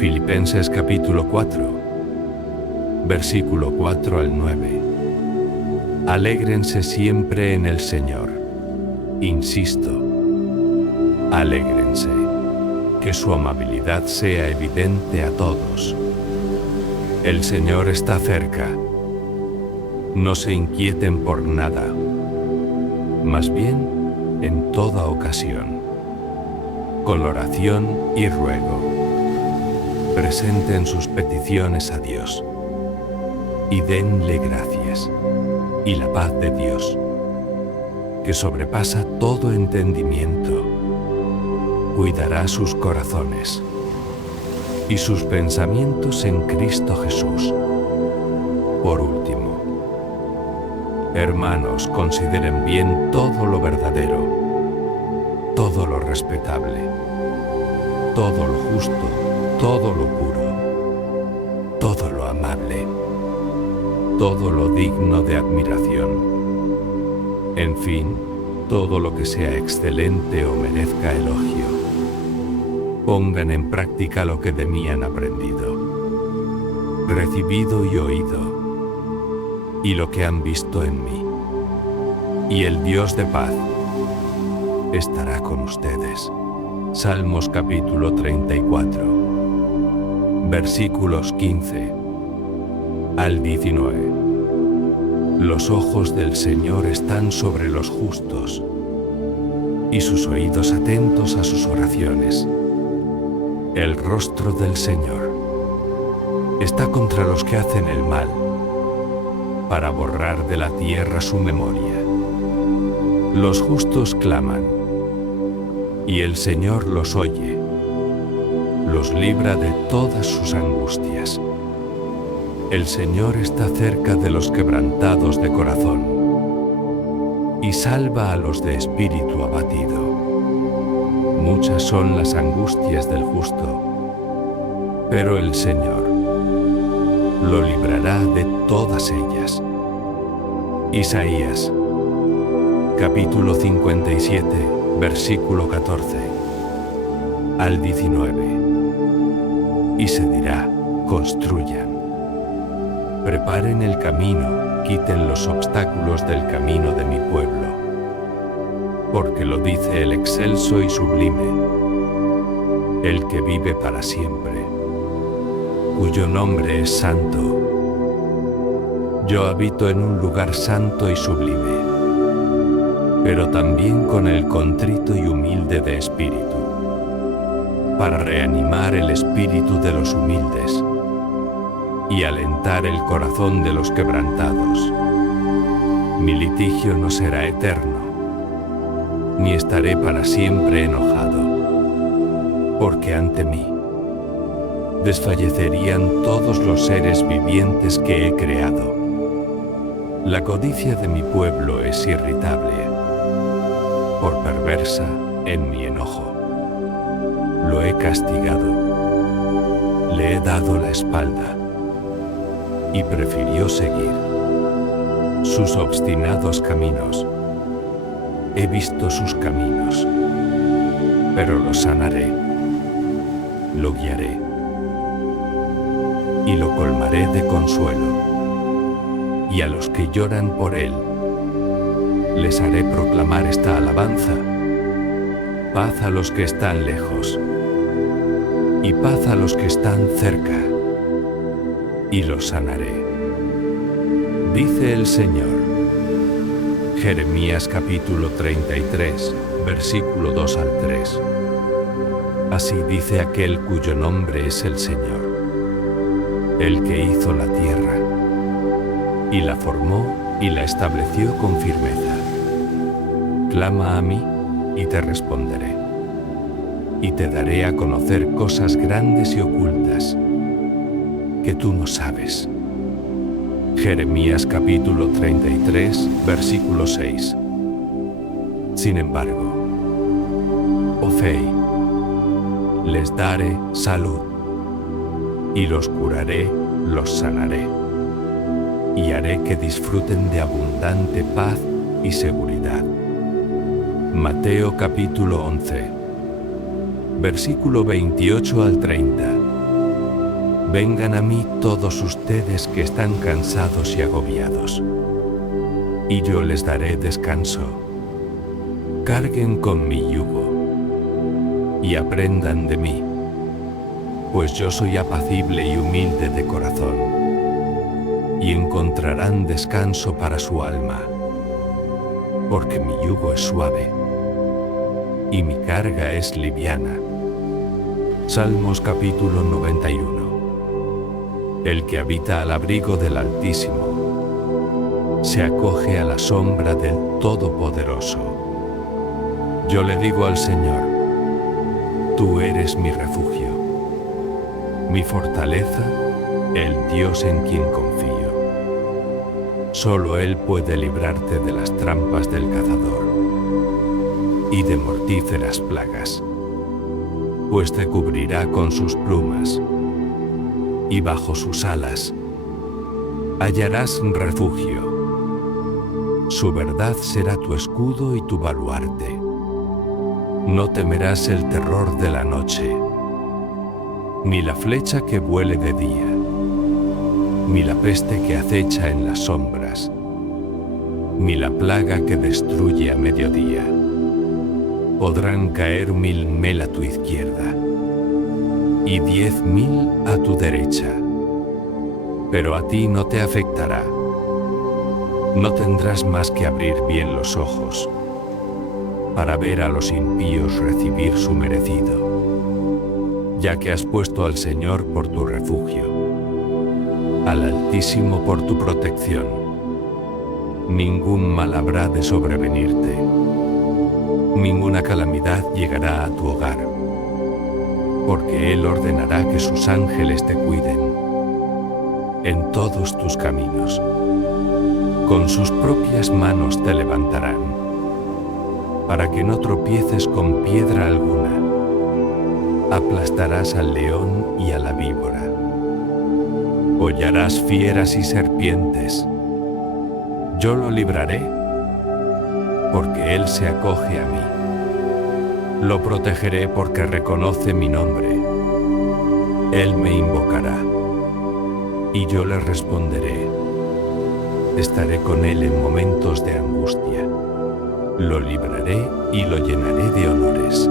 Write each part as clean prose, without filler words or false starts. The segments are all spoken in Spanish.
Filipenses capítulo 4, versículo 4 al 9. Alégrense siempre en el Señor. Insisto, alégrense. Que su amabilidad sea evidente a todos. El Señor está cerca. No se inquieten por nada. Más bien, en toda ocasión, con oración y ruego, presenten sus peticiones a Dios y denle gracias, y la paz de Dios, que sobrepasa todo entendimiento, cuidará sus corazones y sus pensamientos en Cristo Jesús. Por último, hermanos, consideren bien todo lo verdadero, todo lo respetable, todo lo justo, todo lo puro, todo lo amable, todo lo digno de admiración. En fin, todo lo que sea excelente o merezca elogio. Pongan en práctica lo que de mí han aprendido, recibido y oído, y lo que han visto en mí. Y el Dios de paz estará con ustedes. Salmos capítulo 34, versículos 15 al 19. Los ojos del Señor están sobre los justos, y sus oídos atentos a sus oraciones. El rostro del Señor está contra los que hacen el mal, para borrar de la tierra su memoria. Los justos claman, y el Señor los oye, los libra de todas sus angustias. El Señor está cerca de los quebrantados de corazón, y salva a los de espíritu abatido. Muchas son las angustias del justo, pero el Señor lo librará de todas ellas. Isaías, capítulo 57, versículo 14 al 19. Y se dirá, construyan, preparen el camino, quiten los obstáculos del camino de mi pueblo. Porque lo dice el excelso y sublime, el que vive para siempre, cuyo nombre es santo. Yo habito en un lugar santo y sublime, pero también con el contrito y humilde de espíritu, para reanimar el espíritu de los humildes y alentar el corazón de los quebrantados. Mi litigio no será eterno, ni estaré para siempre enojado, porque ante mí desfallecerían todos los seres vivientes que he creado. La codicia de mi pueblo es irritable, por perversa en mi enojo. Lo he castigado, le he dado la espalda, y prefirió seguir sus obstinados caminos. He visto sus caminos, pero lo sanaré, lo guiaré y lo colmaré de consuelo. Y a los que lloran por él, les haré proclamar esta alabanza. Paz a los que están lejos, y paz a los que están cerca, y los sanaré. Dice el Señor. Jeremías capítulo 33, versículo 2 al 3. Así dice aquel cuyo nombre es el Señor, el que hizo la tierra, y la formó y la estableció con firmeza. Clama a mí y te responderé, y te daré a conocer cosas grandes y ocultas que tú no sabes. Jeremías capítulo 33, versículo 6. Sin embargo, Ofei, les daré salud, y los curaré, los sanaré, y haré que disfruten de abundante paz y seguridad. Mateo capítulo 11, versículo 28 al 30. Vengan a mí todos ustedes que están cansados y agobiados, y yo les daré descanso. Carguen con mi yugo y aprendan de mí, pues yo soy apacible y humilde de corazón, y encontrarán descanso para su alma, porque mi yugo es suave y mi carga es liviana. Salmos capítulo 91. El que habita al abrigo del Altísimo se acoge a la sombra del Todopoderoso. Yo le digo al Señor, tú eres mi refugio, mi fortaleza, el Dios en quien confío. Solo Él puede librarte de las trampas del cazador y de mortíferas plagas, pues te cubrirá con sus plumas, y bajo sus alas hallarás refugio. Su verdad será tu escudo y tu baluarte. No temerás el terror de la noche, ni la flecha que vuele de día, ni la peste que acecha en las sombras, ni la plaga que destruye a mediodía. Podrán caer 1000 a tu izquierda y 10.000 a tu derecha, pero a ti no te afectará. No tendrás más que abrir bien los ojos para ver a los impíos recibir su merecido, ya que has puesto al Señor por tu refugio, al Altísimo por tu protección. Ningún mal habrá de sobrevenirte, ninguna calamidad llegará a tu hogar, porque Él ordenará que sus ángeles te cuiden en todos tus caminos. Con sus propias manos te levantarán, para que no tropieces con piedra alguna. Aplastarás al león y a la víbora. Hollarás fieras y serpientes. Yo lo libraré, porque Él se acoge a mí. Lo protegeré porque reconoce mi nombre. Él me invocará, y yo le responderé. Estaré con Él en momentos de angustia. Lo libraré y lo llenaré de honores.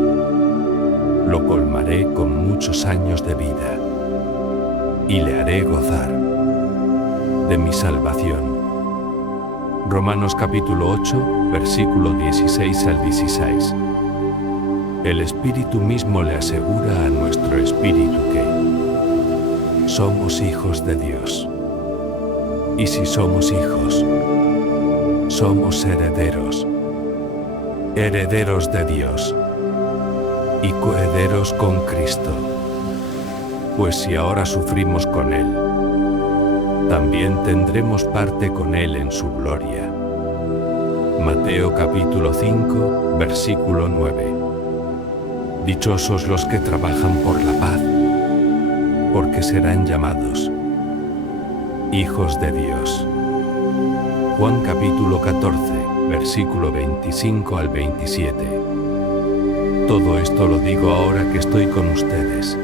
Lo colmaré con muchos años de vida, y le haré gozar de mi salvación. Romanos capítulo 8, versículo 16 al 16. El Espíritu mismo le asegura a nuestro espíritu que somos hijos de Dios. Y si somos hijos, somos herederos, herederos de Dios y coherederos con Cristo. Pues si ahora sufrimos con Él, también tendremos parte con Él en su gloria. Mateo capítulo 5, versículo 9. Dichosos los que trabajan por la paz, porque serán llamados hijos de Dios. Juan capítulo 14, versículo 25 al 27. Todo esto lo digo ahora que estoy con ustedes,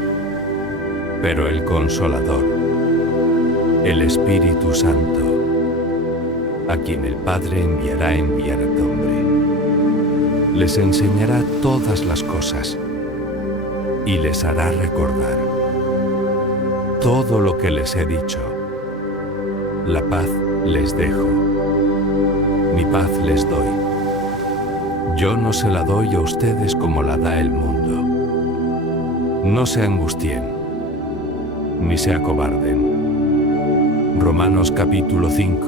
pero el Consolador, el Espíritu Santo, a quien el Padre enviará en mi nombre, les enseñará todas las cosas y les hará recordar todo lo que les he dicho. La paz les dejo, mi paz les doy. Yo no se la doy a ustedes como la da el mundo. No se angustien, ni se acobarden. Romanos capítulo 5,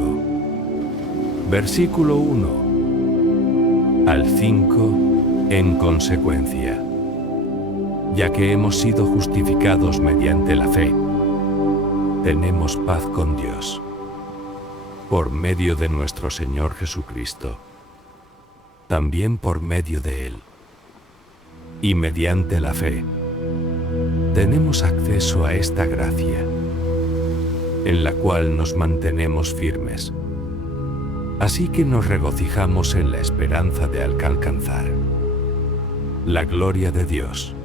versículo 1 al 5 en consecuencia. Ya que hemos sido justificados mediante la fe, tenemos paz con Dios, por medio de nuestro Señor Jesucristo, también por medio de Él. Y mediante la fe, tenemos acceso a esta gracia, en la cual nos mantenemos firmes. Así que nos regocijamos en la esperanza de alcanzar la gloria de Dios.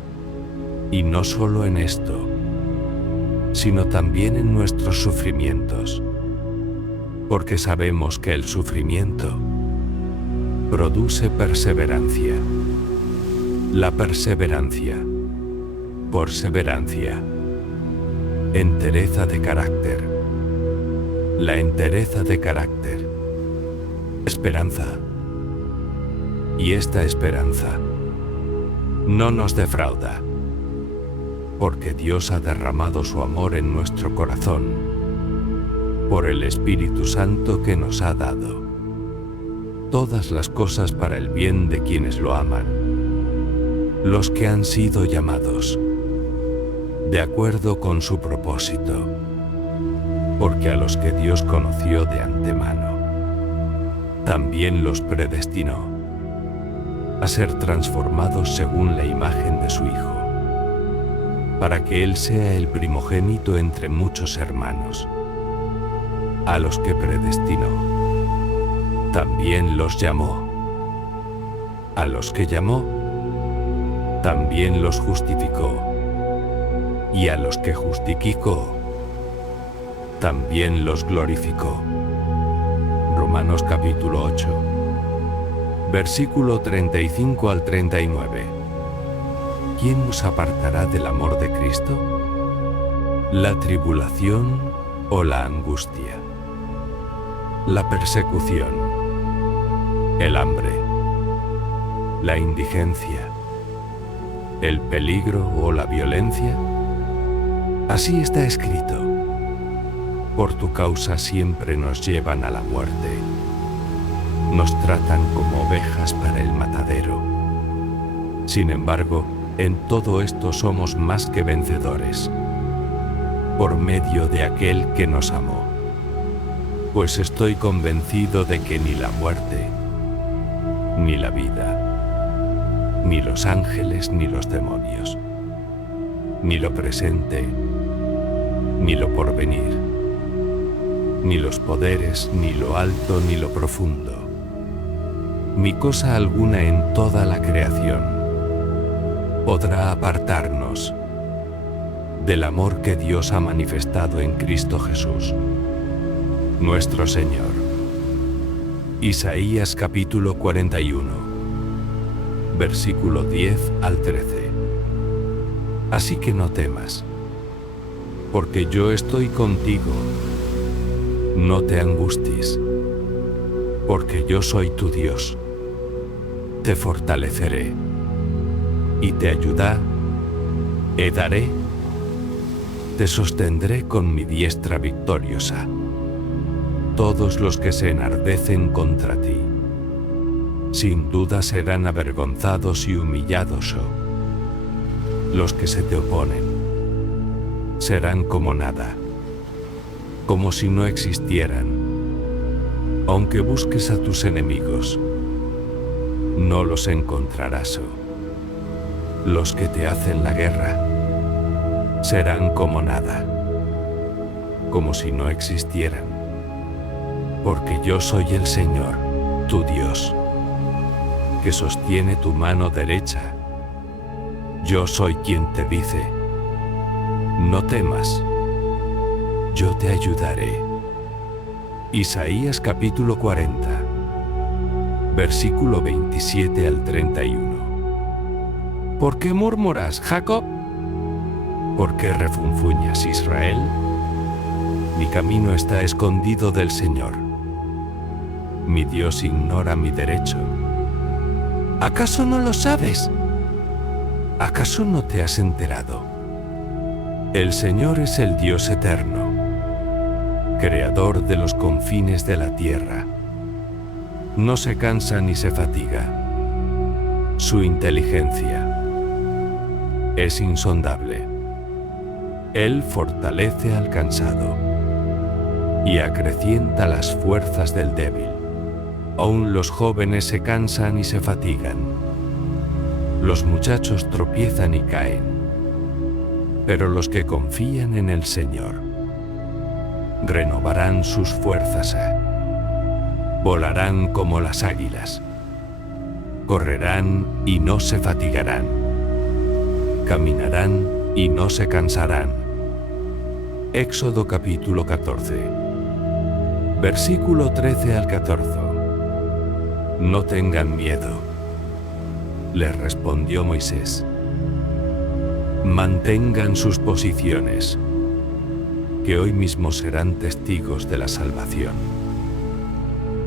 Y no solo en esto, sino también en nuestros sufrimientos, porque sabemos que el sufrimiento produce perseverancia. La perseverancia, perseverancia, entereza de carácter. La entereza de carácter, esperanza. Y esta esperanza no nos defrauda, porque Dios ha derramado su amor en nuestro corazón por el Espíritu Santo que nos ha dado. Todas las cosas para el bien de quienes lo aman, los que han sido llamados de acuerdo con su propósito, porque a los que Dios conoció de antemano, también los predestinó a ser transformados según la imagen de su Hijo, para que Él sea el primogénito entre muchos hermanos. A los que predestinó, también los llamó. A los que llamó, también los justificó. Y a los que justificó, también los glorificó. Romanos capítulo 8, versículo 35 al 39. ¿Quién nos apartará del amor de Cristo? ¿La tribulación o la angustia? ¿La persecución? ¿El hambre? ¿La indigencia? ¿El peligro o la violencia? Así está escrito: por tu causa siempre nos llevan a la muerte, nos tratan como ovejas para el matadero. Sin embargo, en todo esto somos más que vencedores, por medio de aquel que nos amó. Pues estoy convencido de que ni la muerte, ni la vida, ni los ángeles ni los demonios, ni lo presente, ni lo porvenir, ni los poderes, ni lo alto, ni lo profundo, ni cosa alguna en toda la creación podrá apartarnos del amor que Dios ha manifestado en Cristo Jesús, nuestro Señor. Isaías capítulo 41, versículo 10 al 13. Así que no temas, porque yo estoy contigo. No te angusties, porque yo soy tu Dios. Te fortaleceré y te ayudaré, te sostendré con mi diestra victoriosa. Todos los que se enardecen contra ti, sin duda serán avergonzados y humillados. Los que se te oponen serán como nada, como si no existieran. Aunque busques a tus enemigos, no los encontrarás. Los que te hacen la guerra serán como nada, como si no existieran. Porque yo soy el Señor, tu Dios, que sostiene tu mano derecha. Yo soy quien te dice: no temas, yo te ayudaré. Isaías capítulo 40, versículo 27 al 31. ¿Por qué murmuras, Jacob? ¿Por qué refunfuñas, Israel? Mi camino está escondido del Señor. Mi Dios ignora mi derecho. ¿Acaso no lo sabes? ¿Acaso no te has enterado? El Señor es el Dios eterno, creador de los confines de la tierra. No se cansa ni se fatiga. Su inteligencia es insondable. Él fortalece al cansado y acrecienta las fuerzas del débil. Aún los jóvenes se cansan y se fatigan. Los muchachos tropiezan y caen. Pero los que confían en el Señor renovarán sus fuerzas. Volarán como las águilas. Correrán y no se fatigarán. Caminarán y no se cansarán. Éxodo capítulo 14, versículo 13 al 14. No tengan miedo, les respondió Moisés. Mantengan sus posiciones, que hoy mismo serán testigos de la salvación,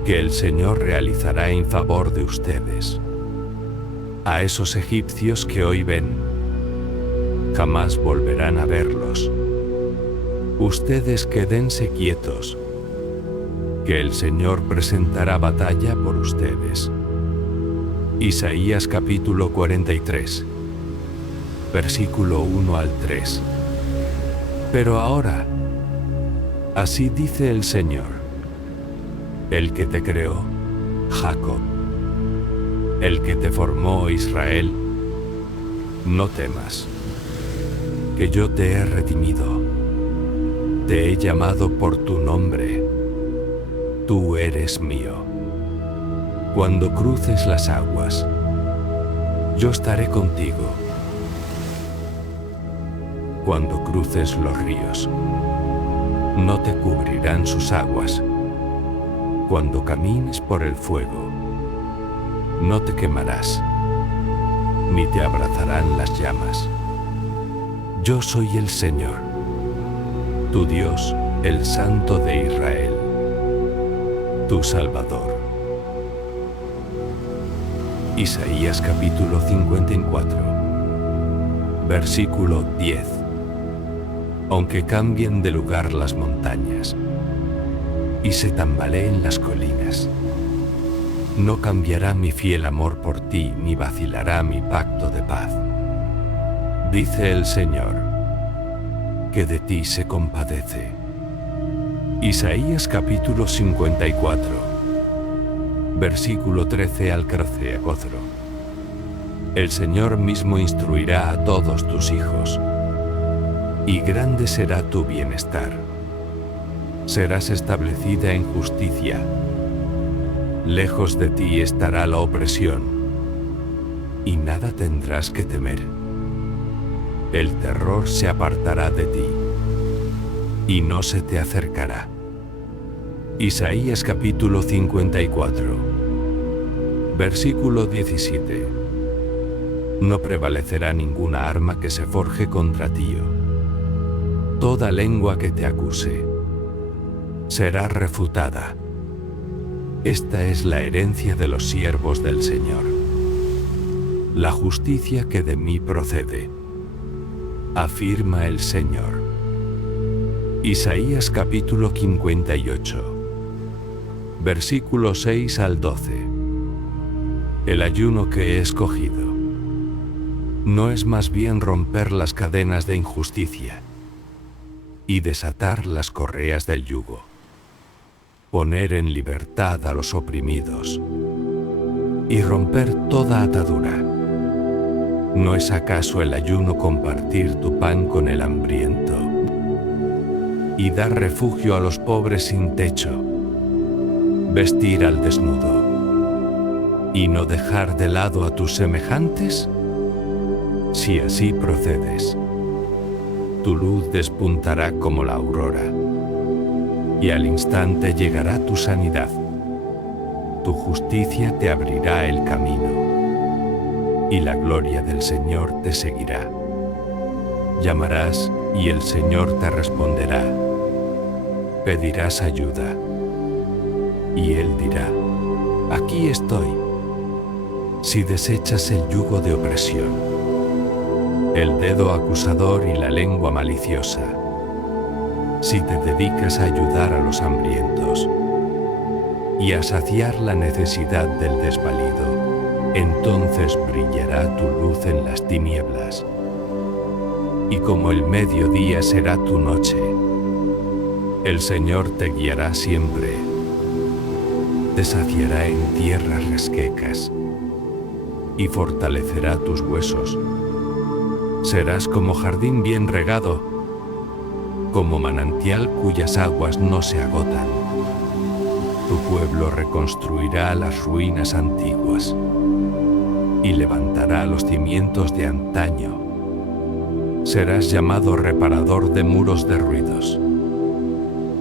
que el Señor realizará en favor de ustedes. A esos egipcios que hoy ven, jamás volverán a verlos. Ustedes quédense quietos, que el Señor presentará batalla por ustedes. Isaías capítulo 43, versículo 1 al 3. Pero ahora, así dice el Señor, el que te creó, Jacob, el que te formó, Israel, no temas, que yo te he redimido, te he llamado por tu nombre, tú eres mío. Cuando cruces las aguas, yo estaré contigo. Cuando cruces los ríos, no te cubrirán sus aguas. Cuando camines por el fuego, no te quemarás, ni te abrazarán las llamas. Yo soy el Señor, tu Dios, el Santo de Israel, tu Salvador. Isaías capítulo 54, versículo 10. Aunque cambien de lugar las montañas y se tambaleen las colinas, no cambiará mi fiel amor por ti, ni vacilará mi pacto de paz. Dice el Señor, que de ti se compadece. Isaías capítulo 54, versículo 13 al 14. El Señor mismo instruirá a todos tus hijos, y grande será tu bienestar. Serás establecida en justicia. Lejos de ti estará la opresión, y nada tendrás que temer. El terror se apartará de ti, y no se te acercará. Isaías capítulo 54, versículo 17. No prevalecerá ninguna arma que se forje contra ti. Toda lengua que te acuse será refutada. Esta es la herencia de los siervos del Señor, la justicia que de mí procede, afirma el Señor. Isaías capítulo 58, versículos 6 al 12. El ayuno que he escogido no es más bien romper las cadenas de injusticia y desatar las correas del yugo, poner en libertad a los oprimidos y romper toda atadura. ¿No es acaso el ayuno compartir tu pan con el hambriento y dar refugio a los pobres sin techo, vestir al desnudo y no dejar de lado a tus semejantes? Si así procedes, tu luz despuntará como la aurora, y al instante llegará tu sanidad. Tu justicia te abrirá el camino, y la gloria del Señor te seguirá. Llamarás, y el Señor te responderá. Pedirás ayuda, y Él dirá, aquí estoy. Si desechas el yugo de opresión, el dedo acusador y la lengua maliciosa, si te dedicas a ayudar a los hambrientos y a saciar la necesidad del desvalido, entonces brillará tu luz en las tinieblas, y como el mediodía será tu noche. El Señor te guiará siempre, te saciará en tierras resquecas y fortalecerá tus huesos. Serás como jardín bien regado, como manantial cuyas aguas no se agotan. Tu pueblo reconstruirá las ruinas antiguas y levantará los cimientos de antaño. Serás llamado reparador de muros derruidos,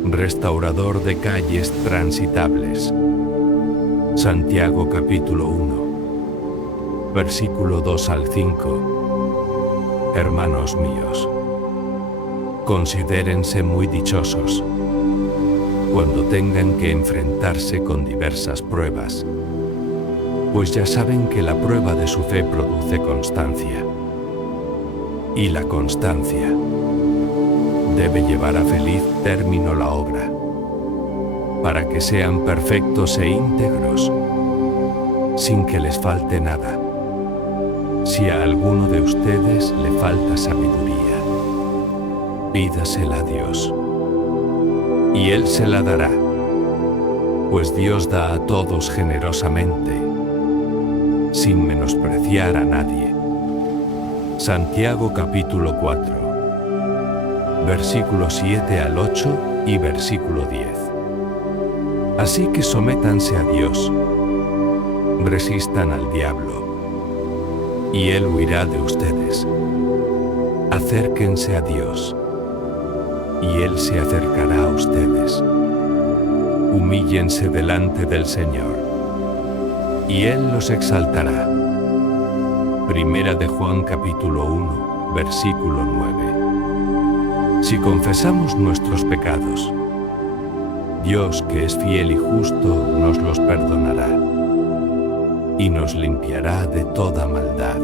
restaurador de calles transitables. Santiago capítulo 1, versículo 2 al 5. Hermanos míos, considérense muy dichosos cuando tengan que enfrentarse con diversas pruebas, pues ya saben que la prueba de su fe produce constancia. Y la constancia debe llevar a feliz término la obra, para que sean perfectos e íntegros, sin que les falte nada. Si a alguno de ustedes le falta sabiduría, pídasela a Dios, y Él se la dará, pues Dios da a todos generosamente, sin menospreciar a nadie. Santiago capítulo 4, versículo 7 al 8 y versículo 10. Así que sométanse a Dios, resistan al diablo, y Él huirá de ustedes. Acérquense a Dios, y Él se acercará a ustedes. Humíllense delante del Señor, y Él los exaltará. Primera de Juan capítulo 1, versículo 9. Si confesamos nuestros pecados, Dios, que es fiel y justo, nos los perdonará y nos limpiará de toda maldad.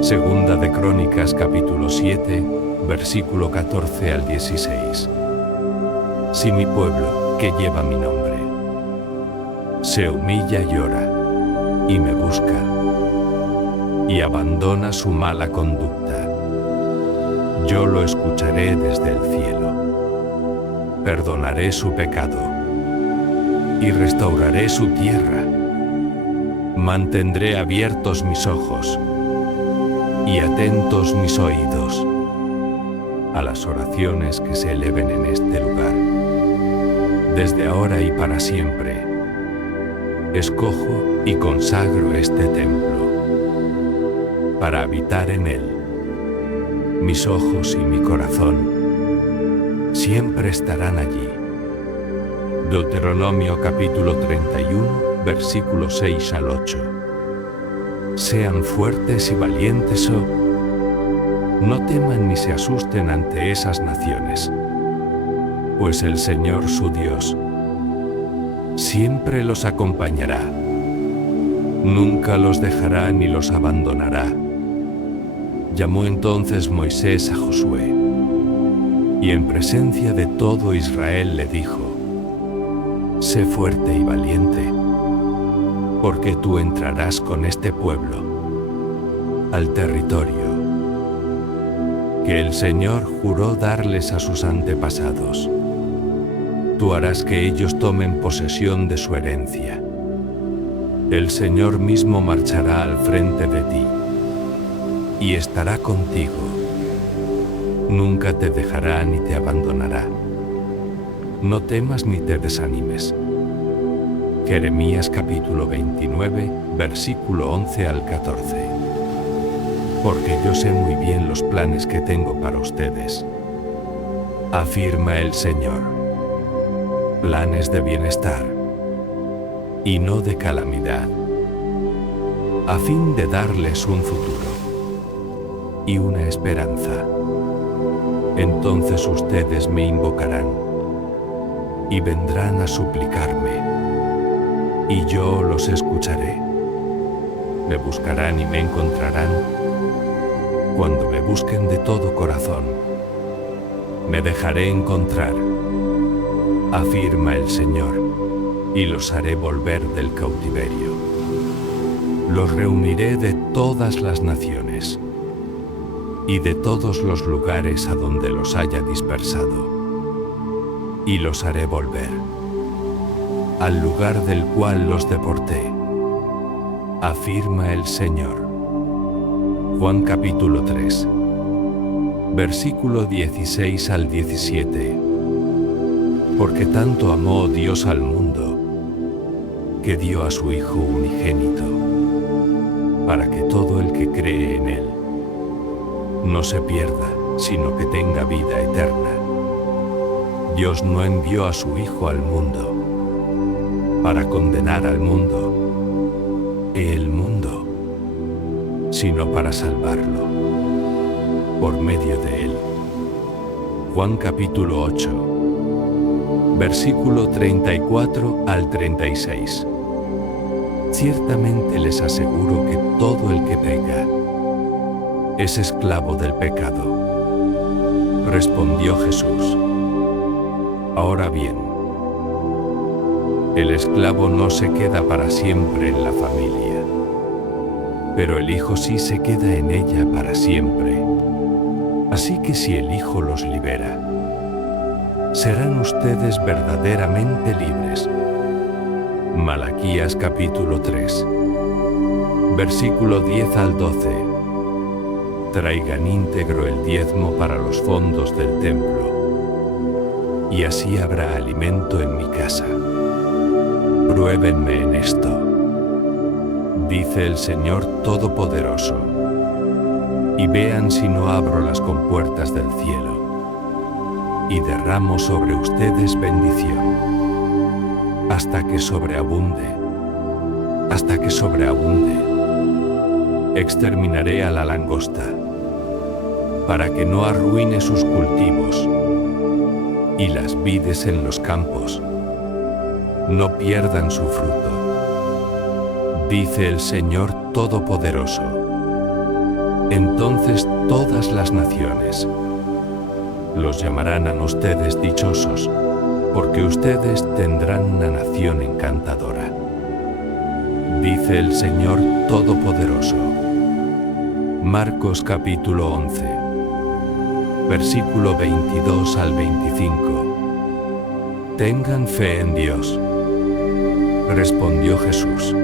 Segunda de Crónicas capítulo 7, versículo 14 al 16. Si mi pueblo, que lleva mi nombre, se humilla y ora, y me busca, y abandona su mala conducta, yo lo escucharé desde el cielo, perdonaré su pecado y restauraré su tierra. Mantendré abiertos mis ojos y atentos mis oídos a las oraciones que se eleven en este lugar. Desde ahora y para siempre, escojo y consagro este templo para habitar en él. Mis ojos y mi corazón siempre estarán allí. Deuteronomio capítulo 31, versículos 6 al 8. Sean fuertes y valientes, no teman ni se asusten ante esas naciones, pues el Señor su Dios siempre los acompañará. Nunca los dejará ni los abandonará. Llamó entonces Moisés a Josué, y en presencia de todo Israel le dijo: sé fuerte y valiente, porque tú entrarás con este pueblo al territorio que el Señor juró darles a sus antepasados. Tú harás que ellos tomen posesión de su herencia. El Señor mismo marchará al frente de ti y estará contigo. Nunca te dejará ni te abandonará. No temas ni te desanimes. Jeremías capítulo 29, versículo 11 al 14. Porque yo sé muy bien los planes que tengo para ustedes, afirma el Señor. Planes de bienestar y no de calamidad, a fin de darles un futuro y una esperanza. Entonces ustedes me invocarán y vendrán a suplicarme, y yo los escucharé. Me buscarán y me encontrarán cuando me busquen de todo corazón. Me dejaré encontrar, afirma el Señor, y los haré volver del cautiverio. Los reuniré de todas las naciones y de todos los lugares a donde los haya dispersado, y los haré volver al lugar del cual los deporté, afirma el Señor. Juan capítulo 3, versículo 16 al 17. Porque tanto amó Dios al mundo, que dio a su Hijo unigénito, para que todo el que cree en Él no se pierda, sino que tenga vida eterna. Dios no envió a su Hijo al mundo para condenar al mundo, sino para salvarlo por medio de él. Juan capítulo 8, versículo 34 al 36. Ciertamente les aseguro que todo el que peca es esclavo del pecado. Respondió Jesús: ahora bien, el esclavo no se queda para siempre en la familia, pero el Hijo sí se queda en ella para siempre. Así que si el Hijo los libera, serán ustedes verdaderamente libres. Malaquías capítulo 3, versículo 10 al 12. Traigan íntegro el diezmo para los fondos del templo, y así habrá alimento en mi casa. Pruébenme en esto, dice el Señor Todopoderoso, y vean si no abro las compuertas del cielo y derramo sobre ustedes bendición, hasta que sobreabunde. Exterminaré a la langosta, para que no arruine sus cultivos, y las vides en los campos no pierdan su fruto, dice el Señor Todopoderoso. Entonces todas las naciones los llamarán a ustedes dichosos, porque ustedes tendrán una nación encantadora, dice el Señor Todopoderoso. Marcos capítulo 11, versículo 22 al 25. Tengan fe en Dios, respondió Jesús.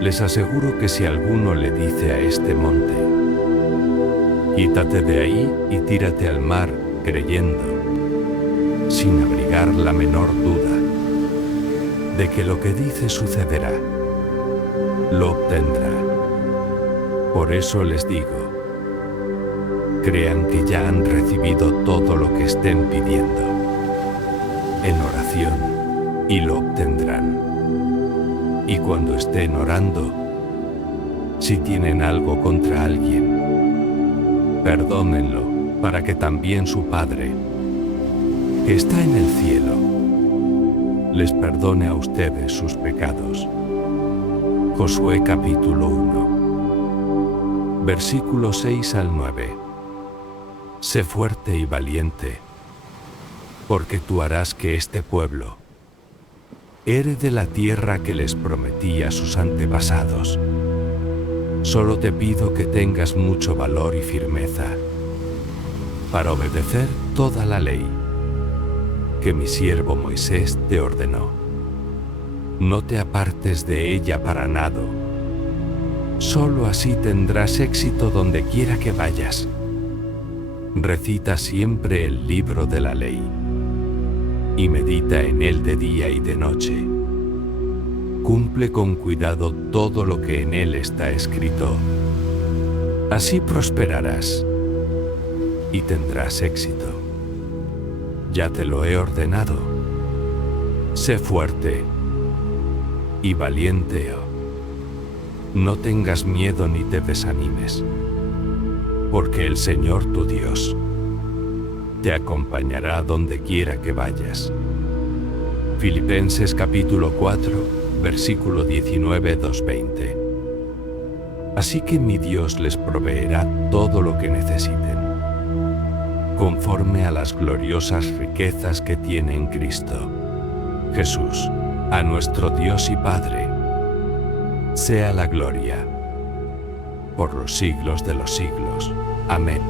Les aseguro que si alguno le dice a este monte, quítate de ahí y tírate al mar, creyendo, sin abrigar la menor duda, de que lo que dice sucederá, lo obtendrá. Por eso les digo, crean que ya han recibido todo lo que estén pidiendo en oración, y lo obtendrán. Y cuando estén orando, si tienen algo contra alguien, perdónenlo, para que también su Padre, que está en el cielo, les perdone a ustedes sus pecados. Josué capítulo 1, versículos 6 al 9. Sé fuerte y valiente, porque tú harás que este pueblo herede la tierra que les prometí a sus antepasados. Solo te pido que tengas mucho valor y firmeza para obedecer toda la ley que mi siervo Moisés te ordenó. No te apartes de ella para nada. Solo así tendrás éxito donde quiera que vayas. Recita siempre el libro de la ley y medita en él de día y de noche. Cumple con cuidado todo lo que en él está escrito. Así prosperarás y tendrás éxito. Ya te lo he ordenado. Sé fuerte y valiente. No tengas miedo ni te desanimes, porque el Señor tu Dios te acompañará donde quiera que vayas. Filipenses capítulo 4, versículo 19-20. Así que mi Dios les proveerá todo lo que necesiten, conforme a las gloriosas riquezas que tiene en Cristo Jesús. A nuestro Dios y Padre sea la gloria por los siglos de los siglos. Amén.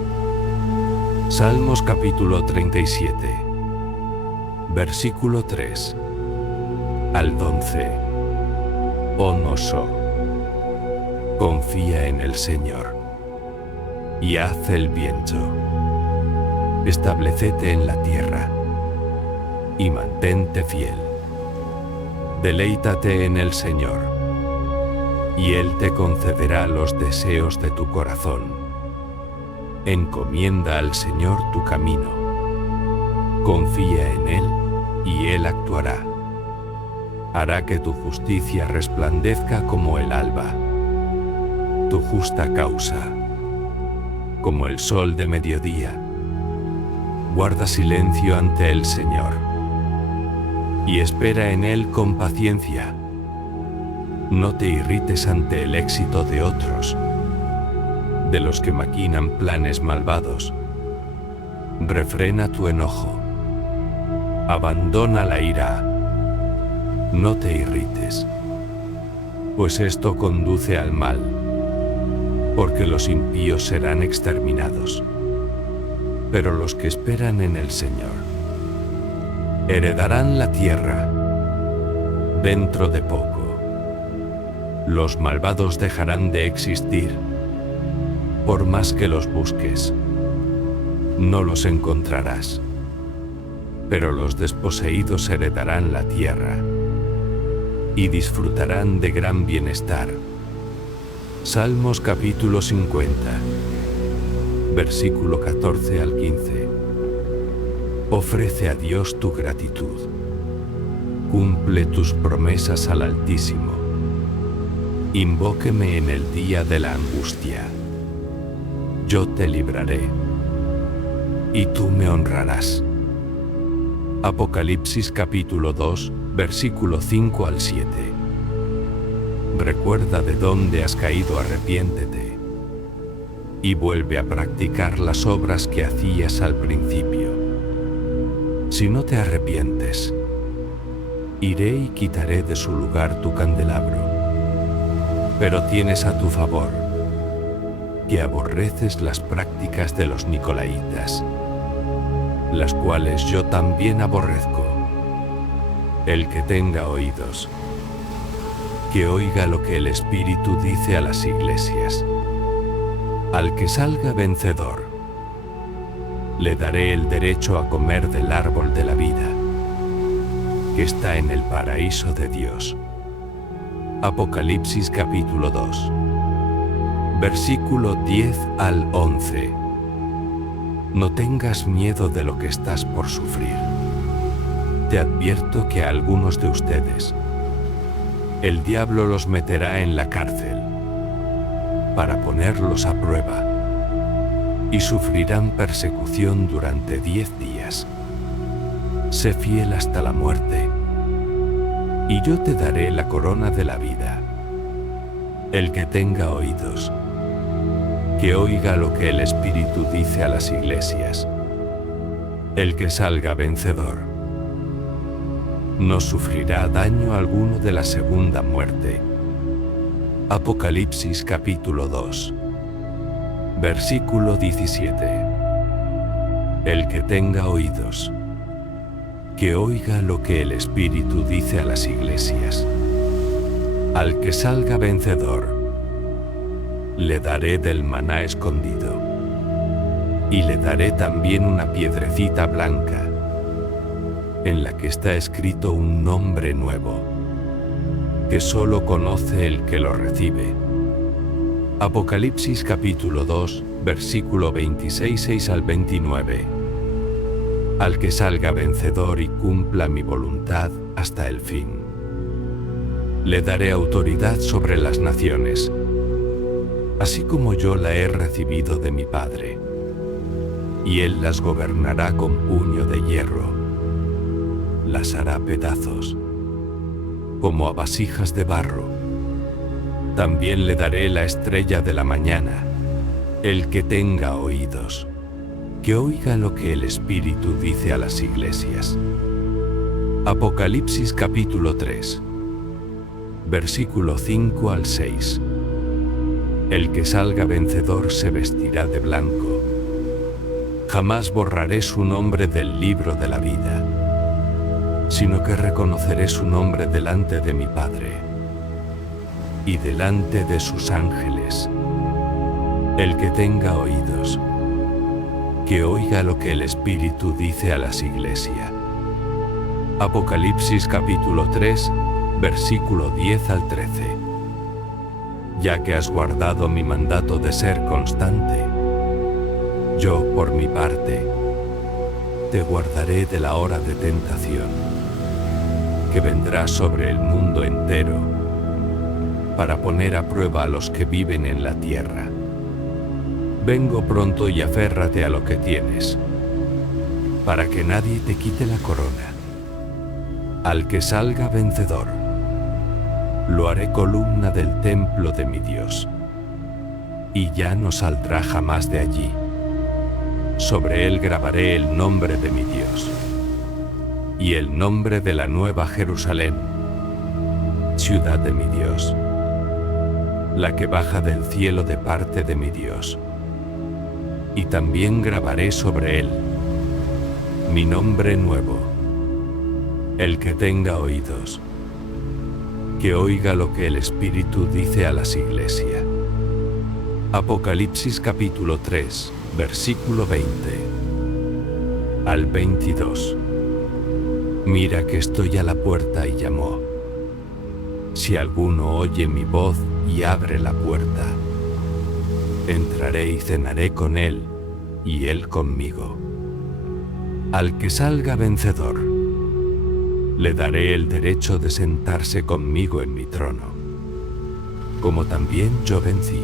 Salmos capítulo 37, versículo 3 al 11. Oh mozo, confía en el Señor y haz el viento. Establecete en la tierra y mantente fiel. Deleítate en el Señor, y Él te concederá los deseos de tu corazón. Encomienda al Señor tu camino. Confía en Él, y Él actuará. Hará que tu justicia resplandezca como el alba, tu justa causa, como el sol de mediodía. Guarda silencio ante el Señor, y espera en Él con paciencia. No te irrites ante el éxito de otros, de los que maquinan planes malvados. Refrena tu enojo. Abandona la ira. No te irrites, pues esto conduce al mal, porque los impíos serán exterminados. Pero los que esperan en el Señor heredarán la tierra. Dentro de poco, los malvados dejarán de existir. Por más que los busques, no los encontrarás. Pero los desposeídos heredarán la tierra y disfrutarán de gran bienestar. Salmos capítulo 50, versículo 14 al 15. Ofrece a Dios tu gratitud. Cumple tus promesas al Altísimo. Invóqueme en el día de la angustia. Yo te libraré, y tú me honrarás. Apocalipsis capítulo 2, versículo 5 al 7. Recuerda de dónde has caído, arrepiéntete, y vuelve a practicar las obras que hacías al principio. Si no te arrepientes, iré y quitaré de su lugar tu candelabro. Pero tienes a tu favor que aborreces las prácticas de los nicolaitas, las cuales yo también aborrezco. El que tenga oídos, que oiga lo que el Espíritu dice a las iglesias. Al que salga vencedor, le daré el derecho a comer del árbol de la vida, que está en el paraíso de Dios. Apocalipsis capítulo 2, versículo 10 al 11. No tengas miedo de lo que estás por sufrir. Te advierto que a algunos de ustedes el diablo los meterá en la cárcel para ponerlos a prueba, y sufrirán persecución durante 10 días. Sé fiel hasta la muerte, y yo te daré la corona de la vida. El que tenga oídos, que oiga lo que el Espíritu dice a las iglesias. El que salga vencedor no sufrirá daño alguno de la segunda muerte. Apocalipsis capítulo 2, versículo 17. El que tenga oídos, que oiga lo que el Espíritu dice a las iglesias. Al que salga vencedor, le daré del maná escondido, y le daré también una piedrecita blanca, en la que está escrito un nombre nuevo, que solo conoce el que lo recibe. Apocalipsis capítulo 2, versículo 26, 6 al 29. Al que salga vencedor y cumpla mi voluntad hasta el fin, le daré autoridad sobre las naciones, así como yo la he recibido de mi Padre, y él las gobernará con puño de hierro. Las hará pedazos, como a vasijas de barro. También le daré la estrella de la mañana. El que tenga oídos, que oiga lo que el Espíritu dice a las iglesias. Apocalipsis capítulo 3, versículo 5 al 6. El que salga vencedor se vestirá de blanco. Jamás borraré su nombre del libro de la vida, sino que reconoceré su nombre delante de mi Padre y delante de sus ángeles. El que tenga oídos, que oiga lo que el Espíritu dice a las iglesias. Apocalipsis capítulo 3, versículo 10 al 13. Ya que has guardado mi mandato de ser constante, Yo, por mi parte, te guardaré de la hora de tentación, que vendrá sobre el mundo entero, para poner a prueba a los que viven en la tierra. Vengo pronto y aférrate a lo que tienes, para que nadie te quite la corona. Al que salga vencedor, lo haré columna del templo de mi Dios, y ya no saldrá jamás de allí. Sobre él grabaré el nombre de mi Dios, y el nombre de la nueva Jerusalén, ciudad de mi Dios, la que baja del cielo de parte de mi Dios. Y también grabaré sobre él mi nombre nuevo. El que tenga oídos, que oiga lo que el Espíritu dice a las iglesias. Apocalipsis capítulo 3, versículo 20 al 22. Mira que estoy a la puerta y llamo. Si alguno oye mi voz y abre la puerta, entraré y cenaré con él, y él conmigo. Al que salga vencedor, le daré el derecho de sentarse conmigo en mi trono, como también yo vencí,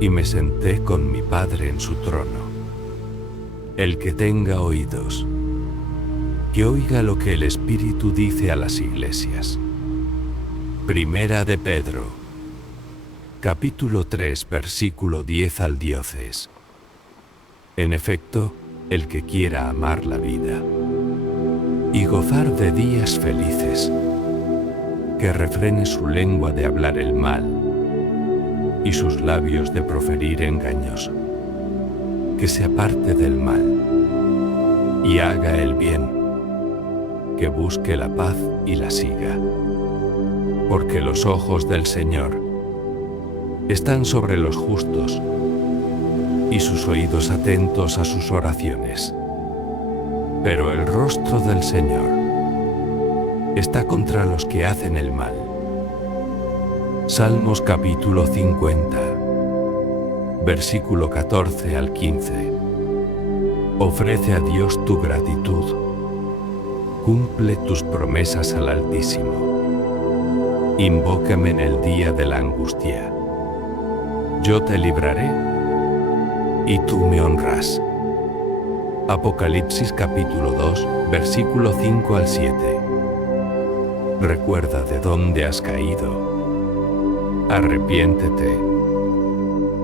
y me senté con mi Padre en su trono. El que tenga oídos, que oiga lo que el Espíritu dice a las iglesias. Primera de Pedro, capítulo 3, versículo 10 al 10. En efecto, el que quiera amar la vida y gozar de días felices, que refrene su lengua de hablar el mal y sus labios de proferir engaños, que se aparte del mal y haga el bien, que busque la paz y la siga, porque los ojos del Señor están sobre los justos y sus oídos atentos a sus oraciones. Pero el rostro del Señor está contra los que hacen el mal. Salmos capítulo 50, versículo 14 al 15. Ofrece a Dios tu gratitud. Cumple tus promesas al Altísimo. Invócame en el día de la angustia. Yo te libraré y tú me honras. Apocalipsis capítulo 2, versículo 5 al 7. Recuerda de dónde has caído. Arrepiéntete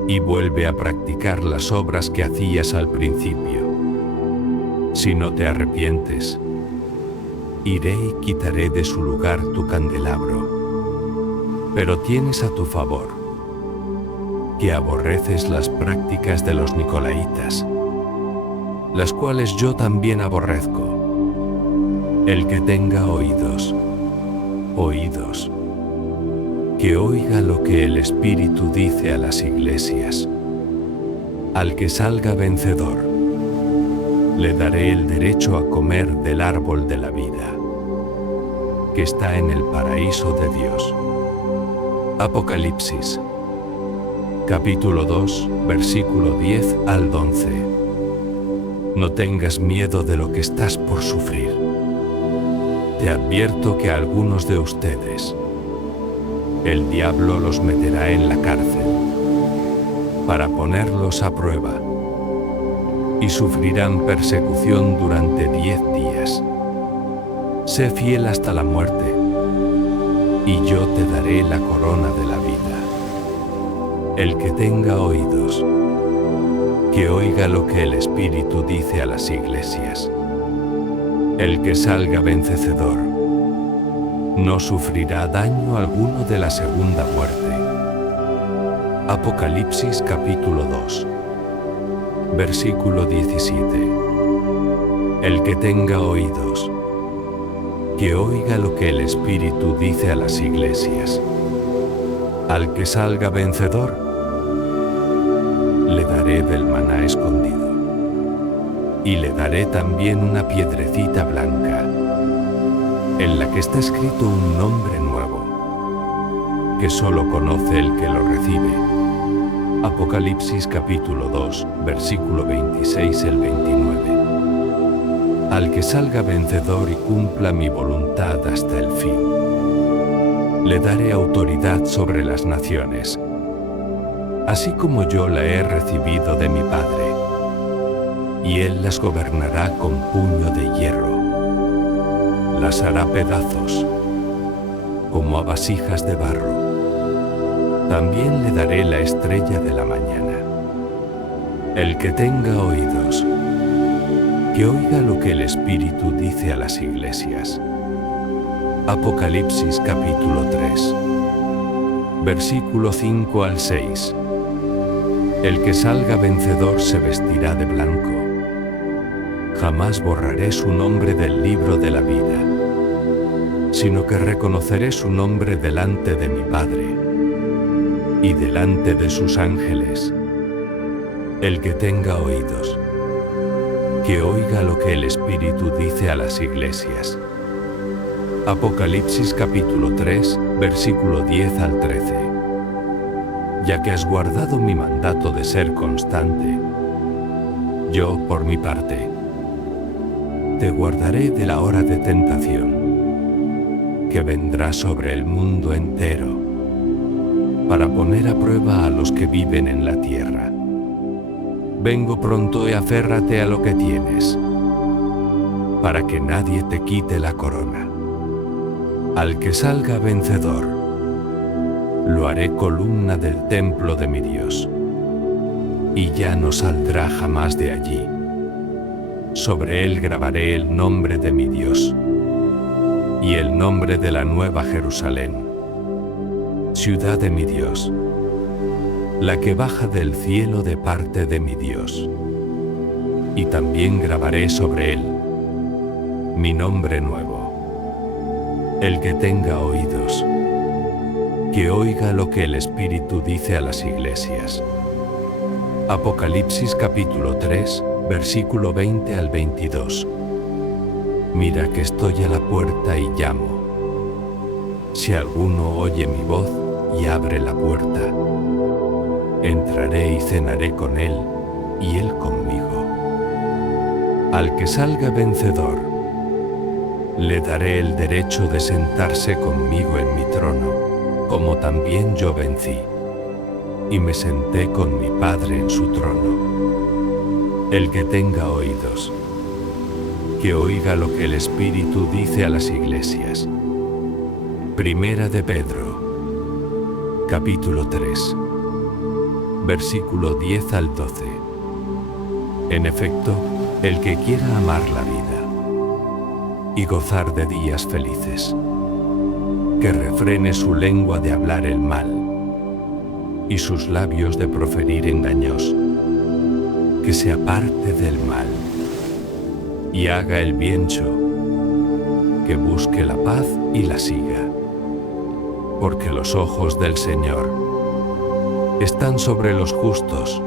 y vuelve a practicar las obras que hacías al principio. Si no te arrepientes, iré y quitaré de su lugar tu candelabro. Pero tienes a tu favor que aborreces las prácticas de los nicolaítas, las cuales yo también aborrezco. El que tenga oídos, oídos, que oiga lo que el Espíritu dice a las iglesias. Al que salga vencedor, le daré el derecho a comer del árbol de la vida, que está en el paraíso de Dios. Apocalipsis capítulo 2, versículo 10 al 11. No tengas miedo de lo que estás por sufrir. Te advierto que a algunos de ustedes el diablo los meterá en la cárcel para ponerlos a prueba, y sufrirán persecución durante 10 días. Sé fiel hasta la muerte, y yo te daré la corona de la vida. El que tenga oídos, que oiga lo que el Espíritu dice a las iglesias. El que salga vencedor no sufrirá daño alguno de la segunda muerte. Apocalipsis capítulo 2, versículo 17. El que tenga oídos, que oiga lo que el Espíritu dice a las iglesias. Al que salga vencedor, le daré del maná escondido, y le daré también una piedrecita blanca, en la que está escrito un nombre nuevo, que solo conoce el que lo recibe. Apocalipsis capítulo 2, versículo 26 al 29. Al que salga vencedor y cumpla mi voluntad hasta el fin, le daré autoridad sobre las naciones, así como yo la he recibido de mi Padre, y él las gobernará con puño de hierro. Las hará pedazos, como a vasijas de barro. También le daré la estrella de la mañana. El que tenga oídos, que oiga lo que el Espíritu dice a las iglesias. Apocalipsis capítulo 3, versículo 5 al 6. El que salga vencedor se vestirá de blanco. Jamás borraré su nombre del libro de la vida, sino que reconoceré su nombre delante de mi Padre y delante de sus ángeles. El que tenga oídos, que oiga lo que el Espíritu dice a las iglesias. Apocalipsis capítulo 3, versículo 10 al 13. Ya que has guardado mi mandato de ser constante, yo, por mi parte, te guardaré de la hora de tentación, que vendrá sobre el mundo entero, para poner a prueba a los que viven en la tierra. Vengo pronto y aférrate a lo que tienes, para que nadie te quite la corona. Al que salga vencedor, lo haré columna del templo de mi Dios, y ya no saldrá jamás de allí. Sobre él grabaré el nombre de mi Dios, y el nombre de la nueva Jerusalén, ciudad de mi Dios, la que baja del cielo de parte de mi Dios. Y también grabaré sobre él mi nombre nuevo. El que tenga oídos, que oiga lo que el Espíritu dice a las iglesias. Apocalipsis capítulo 3, versículo 20 al 22. Mira que estoy a la puerta y llamo. Si alguno oye mi voz y abre la puerta, entraré y cenaré con él y él conmigo. Al que salga vencedor, le daré el derecho de sentarse conmigo en mi trono, como también yo vencí, y me senté con mi Padre en su trono. El que tenga oídos, que oiga lo que el Espíritu dice a las iglesias. Primera de Pedro, capítulo 3, versículo 10 al 12. En efecto, el que quiera amar la vida y gozar de días felices, que refrene su lengua de hablar el mal y sus labios de proferir engaños, que se aparte del mal y haga el bien, que busque la paz y la siga, porque los ojos del Señor están sobre los justos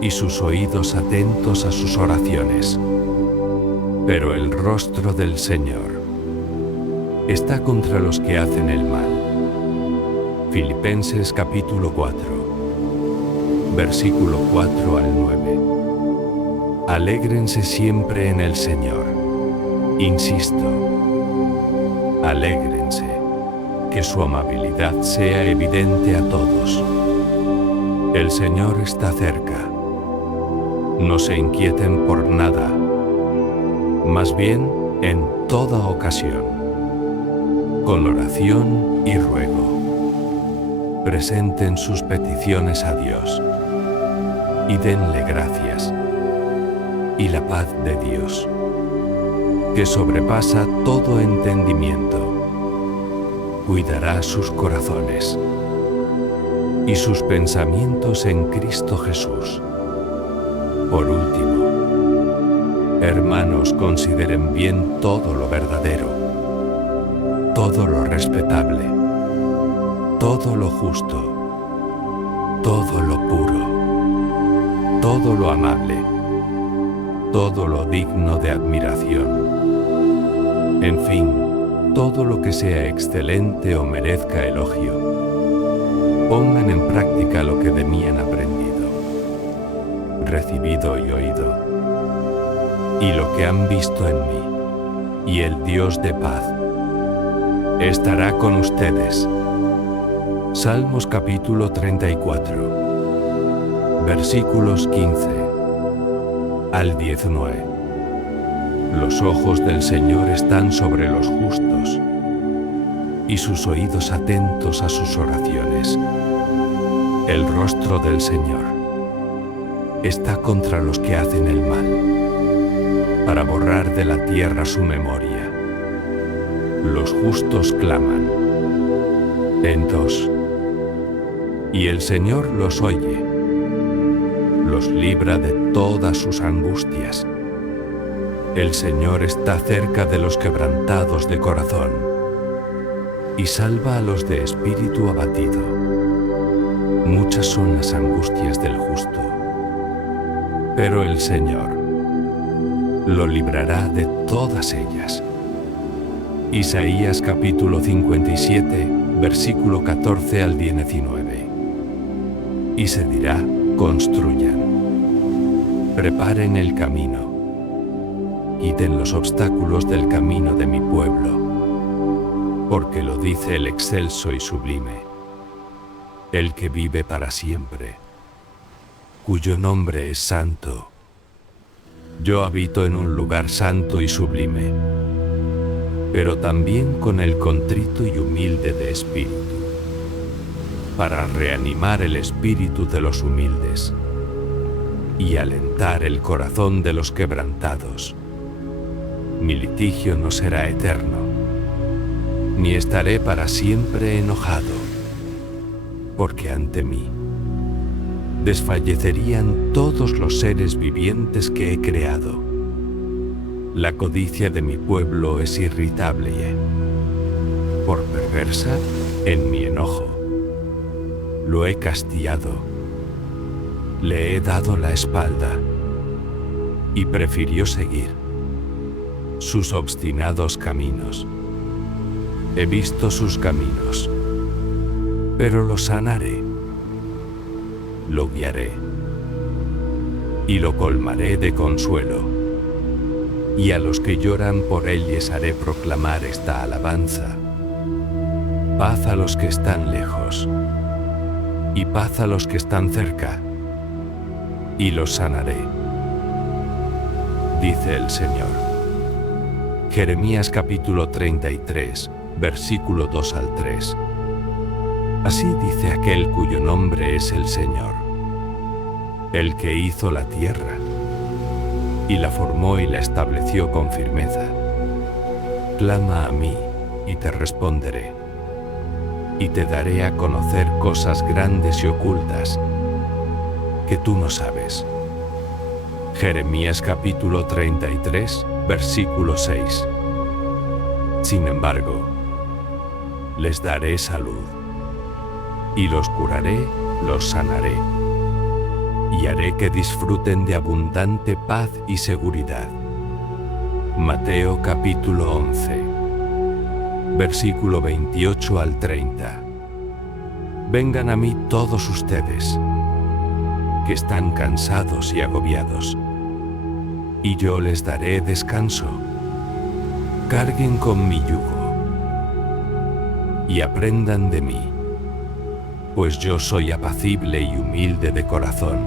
y sus oídos atentos a sus oraciones, pero el rostro del Señor está contra los que hacen el mal. Filipenses capítulo 4, versículo 4 al 9. Alégrense siempre en el Señor. Insisto, alégrense, que su amabilidad sea evidente a todos. El Señor está cerca. No se inquieten por nada, más bien en toda ocasión, con oración y ruego, presenten sus peticiones a Dios y denle gracias, y la paz de Dios, que sobrepasa todo entendimiento, cuidará sus corazones y sus pensamientos en Cristo Jesús. Por último, hermanos, consideren bien todo lo verdadero, todo lo respetable, todo lo justo, todo lo puro, todo lo amable, todo lo digno de admiración. En fin, todo lo que sea excelente o merezca elogio. pongan en práctica lo que de mí han aprendido, recibido y oído, y lo que han visto en mí, y el Dios de paz estará con ustedes. Salmos capítulo 34, versículos 15 al 19. Los ojos del Señor están sobre los justos, y sus oídos atentos a sus oraciones. El rostro del Señor está contra los que hacen el mal, para borrar de la tierra su memoria. Los justos claman, y el Señor los oye, los libra de todas sus angustias. El Señor está cerca de los quebrantados de corazón, y salva a los de espíritu abatido. Muchas son las angustias del justo, pero el Señor lo librará de todas ellas. Isaías capítulo 57, versículo 14 al 19. Y se dirá: construyan, preparen el camino, quiten los obstáculos del camino de mi pueblo, porque lo dice el excelso y sublime, el que vive para siempre, cuyo nombre es santo. Yo habito en un lugar santo y sublime, pero también con el contrito y humilde de espíritu, para reanimar el espíritu de los humildes y alentar el corazón de los quebrantados. Mi litigio no será eterno, ni estaré para siempre enojado, porque ante mí desfallecerían todos los seres vivientes que he creado. La codicia de mi pueblo es irritable, por perversa en mi enojo. Lo he castigado, le he dado la espalda, y prefirió seguir sus obstinados caminos. He visto sus caminos, pero lo sanaré, lo guiaré, y lo colmaré de consuelo. Y a los que lloran por él les haré proclamar esta alabanza. Paz a los que están lejos, y paz a los que están cerca, y los sanaré, dice el Señor. Jeremías capítulo 33, versículo 2 al 3. Así dice aquel cuyo nombre es el Señor, el que hizo la tierra, y la formó y la estableció con firmeza. Clama a mí, y te responderé, y te daré a conocer cosas grandes y ocultas que tú no sabes. Jeremías capítulo 33, versículo 6. Sin embargo, les daré salud, y los curaré, los sanaré, y haré que disfruten de abundante paz y seguridad. Mateo capítulo 11, versículo 28 al 30. Vengan a mí todos ustedes, que están cansados y agobiados, y yo les daré descanso. Carguen con mi yugo, y aprendan de mí, pues yo soy apacible y humilde de corazón,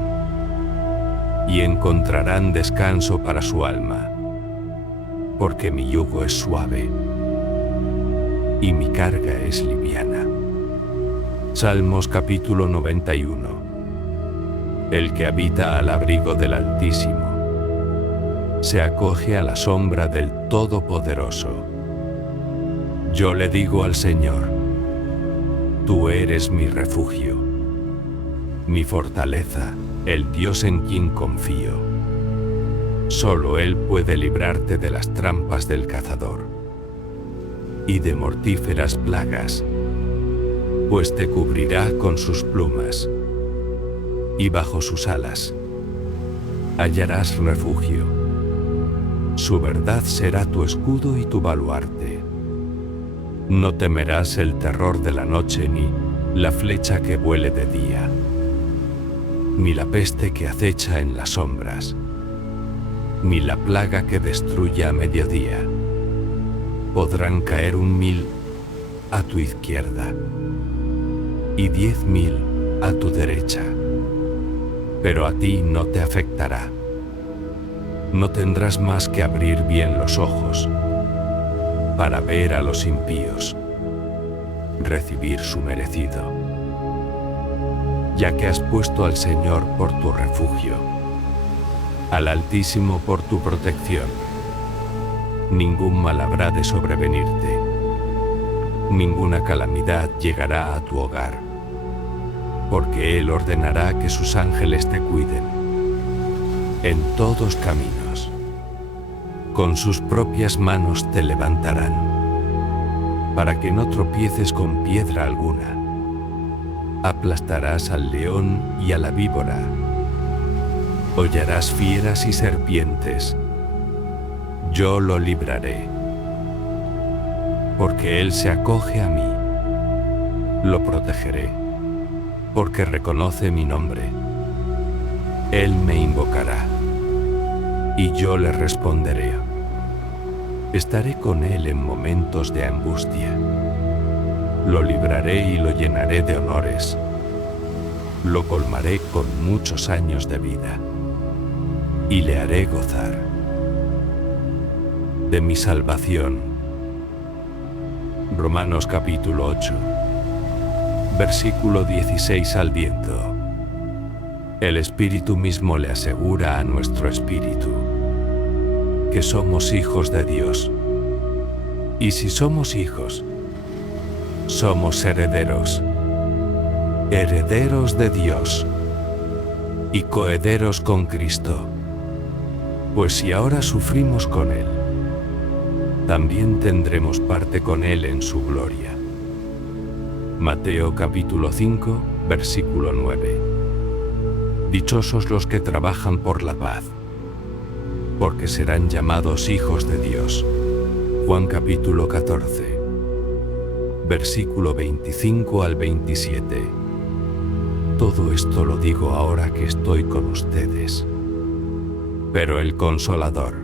y encontrarán descanso para su alma, porque mi yugo es suave y mi carga es liviana. Salmos capítulo 91. El que habita al abrigo del Altísimo se acoge a la sombra del Todopoderoso. Yo le digo al Señor: tú eres mi refugio, mi fortaleza, el Dios en quien confío. Solo Él puede librarte de las trampas del cazador y de mortíferas plagas, pues te cubrirá con sus plumas, y bajo sus alas hallarás refugio. Su verdad será tu escudo y tu baluarte. No temerás el terror de la noche, la flecha que vuele de día, ni la peste que acecha en las sombras, ni la plaga que destruya a mediodía. Podrán caer 1000 a tu izquierda y 10.000 a tu derecha, pero a ti no te afectará. No tendrás más que abrir bien los ojos para ver a los impíos recibir su merecido. Ya que has puesto al Señor por tu refugio, al Altísimo por tu protección, ningún mal habrá de sobrevenirte, ninguna calamidad llegará a tu hogar, porque Él ordenará que sus ángeles te cuiden en todos caminos. Con sus propias manos te levantarán, para que no tropieces con piedra alguna. Aplastarás al león y a la víbora. Hollarás fieras y serpientes. Yo lo libraré, porque Él se acoge a mí. Lo protegeré, porque reconoce mi nombre. Él me invocará, y yo le responderé. Estaré con Él en momentos de angustia. Lo libraré y lo llenaré de honores. Lo colmaré con muchos años de vida, y le haré gozar de mi salvación. Romanos capítulo 8, versículo 16 al 10. El Espíritu mismo le asegura a nuestro espíritu que somos hijos de Dios. Y si somos hijos, somos herederos, herederos de Dios y coherederos con Cristo. Pues si ahora sufrimos con Él, también tendremos parte con Él en su gloria. Mateo capítulo 5, versículo 9. Dichosos los que trabajan por la paz, porque serán llamados hijos de Dios. Juan capítulo 14, versículo 25 al 27. Todo esto lo digo ahora que estoy con ustedes. Pero el Consolador,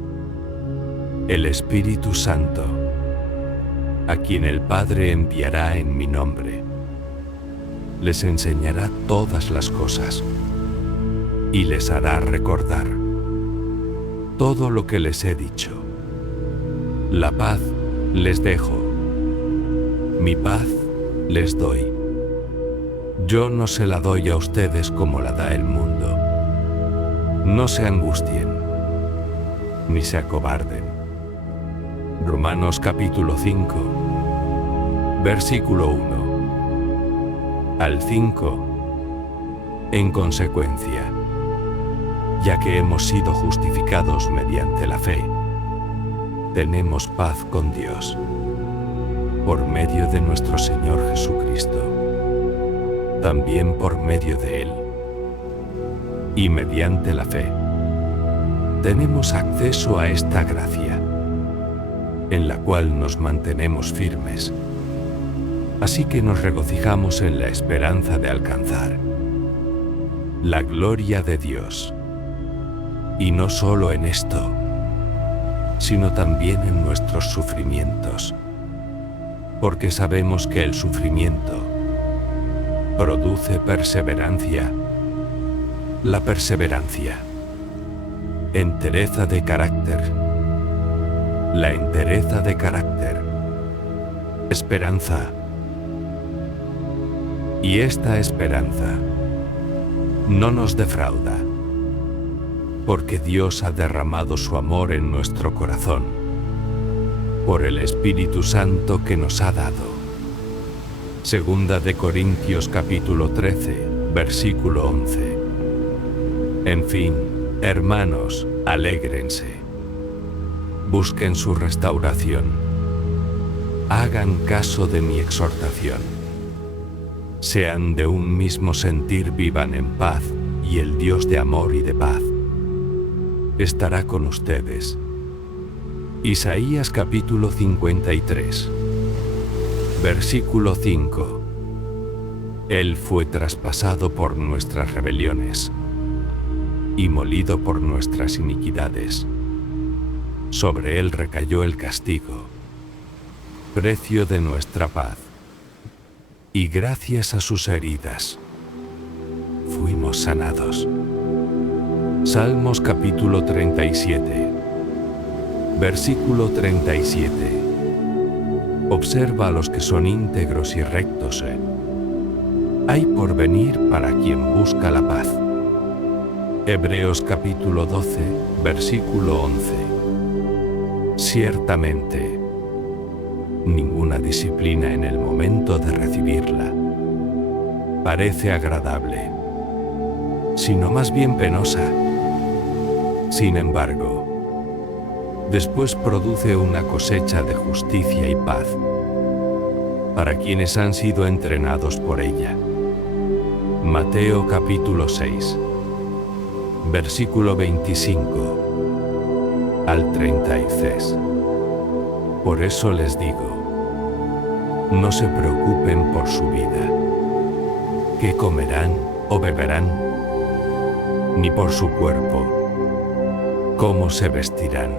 el Espíritu Santo, a quien el Padre enviará en mi nombre, les enseñará todas las cosas y les hará recordar todo lo que les he dicho. La paz les dejo, mi paz les doy. Yo no se la doy a ustedes como la da el mundo. No se angustien, ni se acobarden. Romanos capítulo 5, versículo 1 al 5. En consecuencia, ya que hemos sido justificados mediante la fe, tenemos paz con Dios, por medio de nuestro Señor Jesucristo, también por medio de Él. Y mediante la fe, tenemos acceso a esta gracia, en la cual nos mantenemos firmes. Así que nos regocijamos en la esperanza de alcanzar la gloria de Dios. Y no solo en esto, sino también en nuestros sufrimientos, porque sabemos que el sufrimiento produce perseverancia, la perseverancia, entereza de carácter, la entereza de carácter, esperanza, y esta esperanza no nos defrauda, porque Dios ha derramado su amor en nuestro corazón, por el Espíritu Santo que nos ha dado. Segunda de Corintios capítulo 13, versículo 11. En fin, hermanos, alégrense. Busquen su restauración. Hagan caso de mi exhortación. Sean de un mismo sentir, vivan en paz, y el Dios de amor y de paz estará con ustedes. Isaías capítulo 53, versículo 5. Él fue traspasado por nuestras rebeliones y molido por nuestras iniquidades. Sobre él recayó el castigo, precio de nuestra paz, y gracias a sus heridas fuimos sanados. Salmos capítulo 37, versículo 37. Observa a los que son íntegros y rectos. Hay porvenir para quien busca la paz. Hebreos capítulo 12, versículo 11. Ciertamente, ninguna disciplina en el momento de recibirla parece agradable, sino más bien penosa. Sin embargo, después produce una cosecha de justicia y paz para quienes han sido entrenados por ella. Mateo capítulo 6, versículo 25 al 33. Por eso les digo, no se preocupen por su vida, qué comerán o beberán, ni por su cuerpo, cómo se vestirán.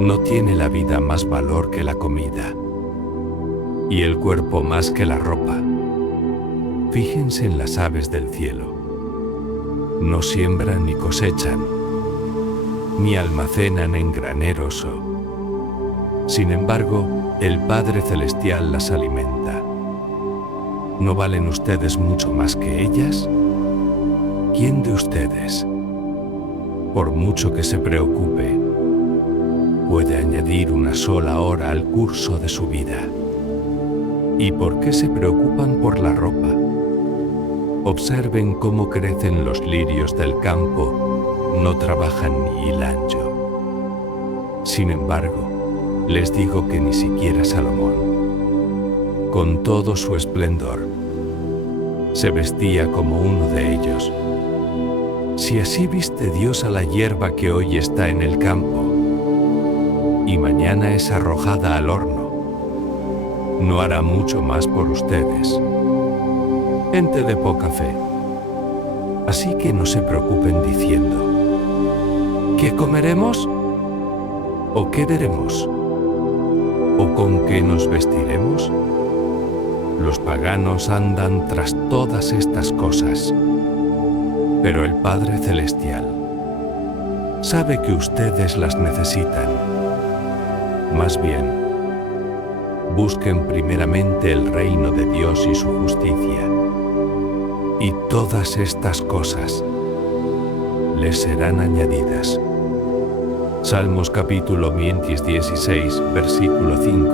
¿No tiene la vida más valor que la comida, y el cuerpo más que la ropa? Fíjense en las aves del cielo. No siembran ni cosechan, ni almacenan en graneros. Sin embargo, el Padre Celestial las alimenta. ¿No valen ustedes mucho más que ellas? ¿Quién de ustedes, por mucho que se preocupe, puede añadir una sola hora al curso de su vida? ¿Y por qué se preocupan por la ropa? Observen cómo crecen los lirios del campo, no trabajan ni hilan yo. Sin embargo, les digo que ni siquiera Salomón, con todo su esplendor, se vestía como uno de ellos. Si así viste Dios a la hierba que hoy está en el campo y mañana es arrojada al horno, ¿no hará mucho más por ustedes, gente de poca fe? Así que no se preocupen diciendo, ¿qué comeremos? ¿O qué veremos? ¿O con qué nos vestiremos? Los paganos andan tras todas estas cosas, pero el Padre Celestial sabe que ustedes las necesitan. Más bien, busquen primeramente el reino de Dios y su justicia, y todas estas cosas les serán añadidas. Salmos capítulo 16, versículo 5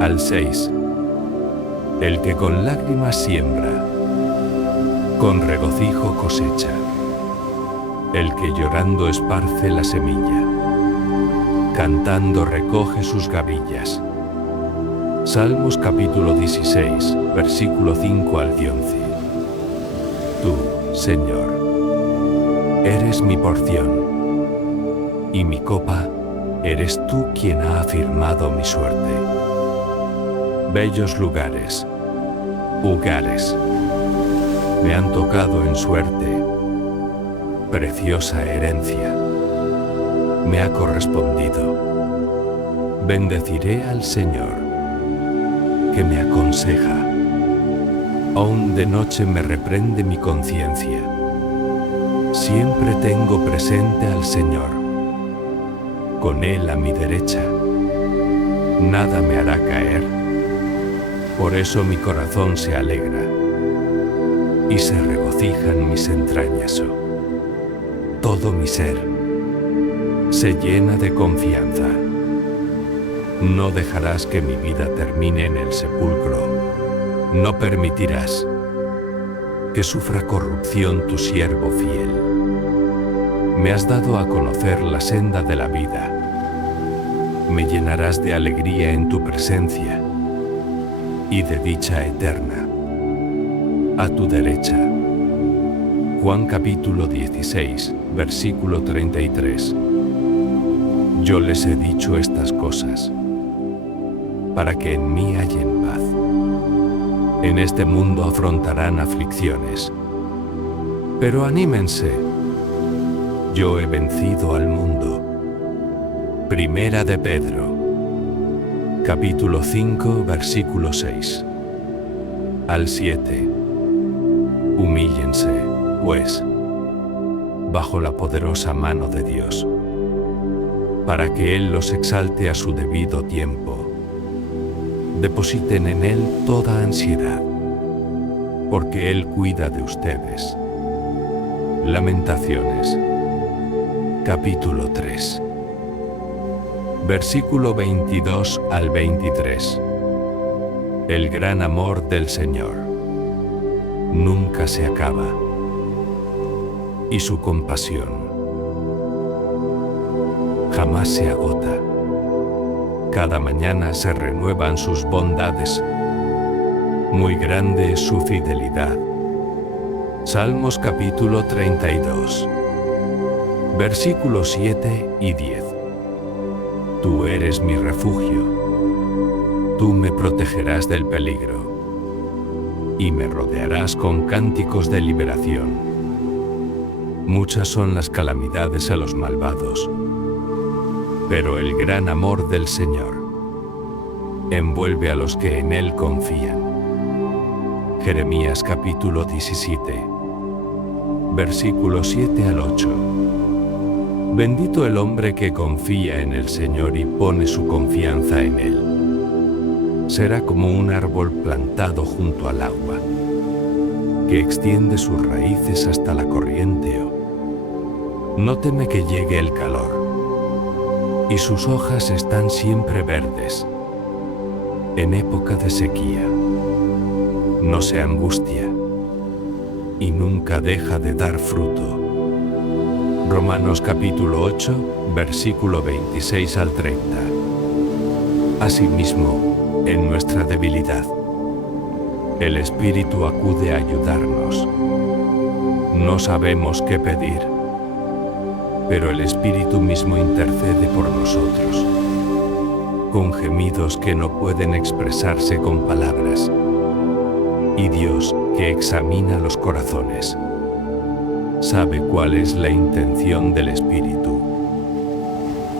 al 6. El que con lágrimas siembra, con regocijo cosecha. El que llorando esparce la semilla, cantando recoge sus gavillas. Salmos capítulo 16, versículo 5 al 11. Tú, Señor, eres mi porción, y mi copa, eres tú quien ha afirmado mi suerte. Bellos lugares, me han tocado en suerte, preciosa herencia, me ha correspondido. Bendeciré al Señor, que me aconseja. Aún de noche me reprende mi conciencia. Siempre tengo presente al Señor, con Él a mi derecha. Nada me hará caer. Por eso mi corazón se alegra y se regocijan mis entrañas. Todo mi ser se llena de confianza. No dejarás que mi vida termine en el sepulcro. No permitirás que sufra corrupción tu siervo fiel. Me has dado a conocer la senda de la vida. Me llenarás de alegría en tu presencia y de dicha eterna. A tu derecha. Juan capítulo 16, versículo 33. Yo les he dicho estas cosas para que en mí hallen paz. En este mundo afrontarán aflicciones, pero anímense, yo he vencido al mundo. Primera de Pedro, capítulo 5, versículo 6 al 7. Humíllense, pues, bajo la poderosa mano de Dios, para que Él los exalte a su debido tiempo. Depositen en Él toda ansiedad, porque Él cuida de ustedes. Lamentaciones, capítulo 3, versículo 22 al 23. El gran amor del Señor nunca se acaba, y su compasión jamás se agota. Cada mañana se renuevan sus bondades. Muy grande es su fidelidad. Salmos capítulo 32, versículos 7 y 10. Tú eres mi refugio. Tú me protegerás del peligro y me rodearás con cánticos de liberación. Muchas son las calamidades a los malvados, pero el gran amor del Señor envuelve a los que en Él confían. Jeremías capítulo 17, versículos 7 al 8. Bendito el hombre que confía en el Señor y pone su confianza en Él. Será como un árbol plantado junto al agua, que extiende sus raíces hasta la corriente. No teme que llegue el calor, y sus hojas están siempre verdes. En época de sequía, no se angustia, y nunca deja de dar fruto. Romanos capítulo 8, versículo 26 al 30. Asimismo, en nuestra debilidad, el Espíritu acude a ayudarnos. No sabemos qué pedir, pero el Espíritu mismo intercede por nosotros, con gemidos que no pueden expresarse con palabras. Y Dios, que examina los corazones, sabe cuál es la intención del Espíritu,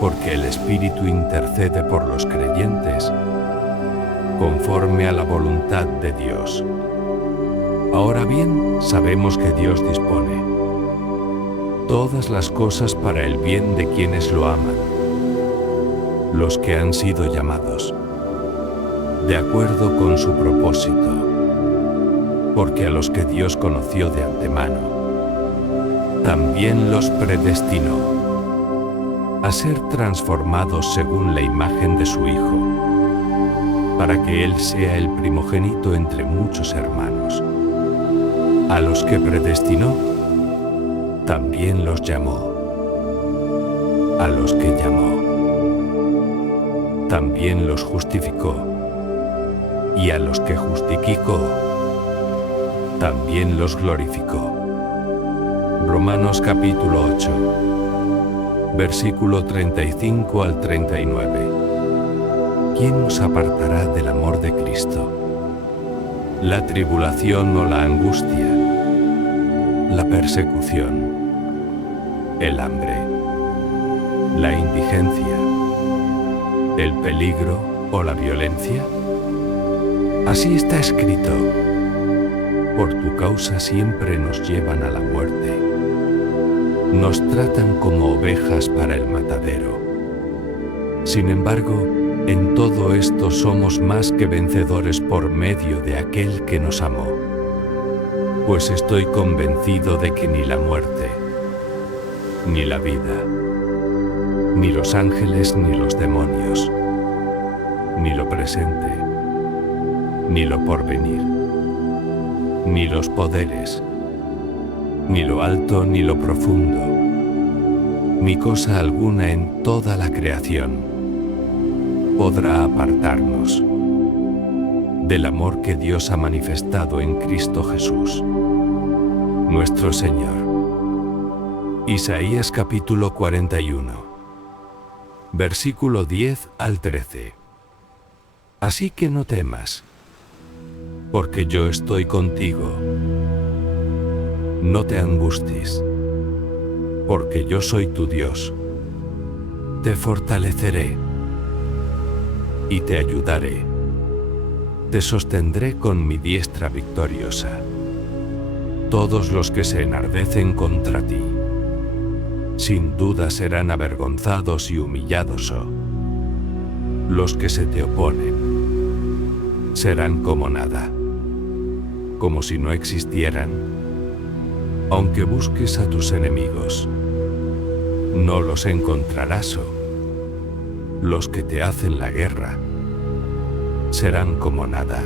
porque el Espíritu intercede por los creyentes conforme a la voluntad de Dios. Ahora bien, sabemos que Dios dispone todas las cosas para el bien de quienes lo aman, los que han sido llamados de acuerdo con su propósito, porque a los que Dios conoció de antemano, también los predestinó a ser transformados según la imagen de su Hijo, para que Él sea el primogénito entre muchos hermanos. A los que predestinó, también los llamó. A los que llamó, también los justificó. Y a los que justificó, también los glorificó. Romanos capítulo 8, versículo 35 al 39. ¿Quién nos apartará del amor de Cristo? ¿La tribulación o la angustia? ¿La persecución? ¿El hambre? ¿La indigencia? ¿El peligro o la violencia? Así está escrito: por tu causa siempre nos llevan a la muerte. Nos tratan como ovejas para el matadero. Sin embargo, en todo esto somos más que vencedores por medio de aquel que nos amó. Pues estoy convencido de que ni la muerte, ni la vida, ni los ángeles ni los demonios, ni lo presente, ni lo porvenir, ni los poderes, ni lo alto ni lo profundo, ni cosa alguna en toda la creación podrá apartarnos del amor que Dios ha manifestado en Cristo Jesús, nuestro Señor. Isaías capítulo 41, versículo 10 al 13. Así que no temas, porque yo estoy contigo. No te angusties, porque yo soy tu Dios. Te fortaleceré y te ayudaré. Te sostendré con mi diestra victoriosa. Todos los que se enardecen contra ti, sin duda serán avergonzados y humillados. Los que se te oponen serán como nada, como si no existieran. Aunque busques a tus enemigos, no los encontrarás. Los que te hacen la guerra serán como nada,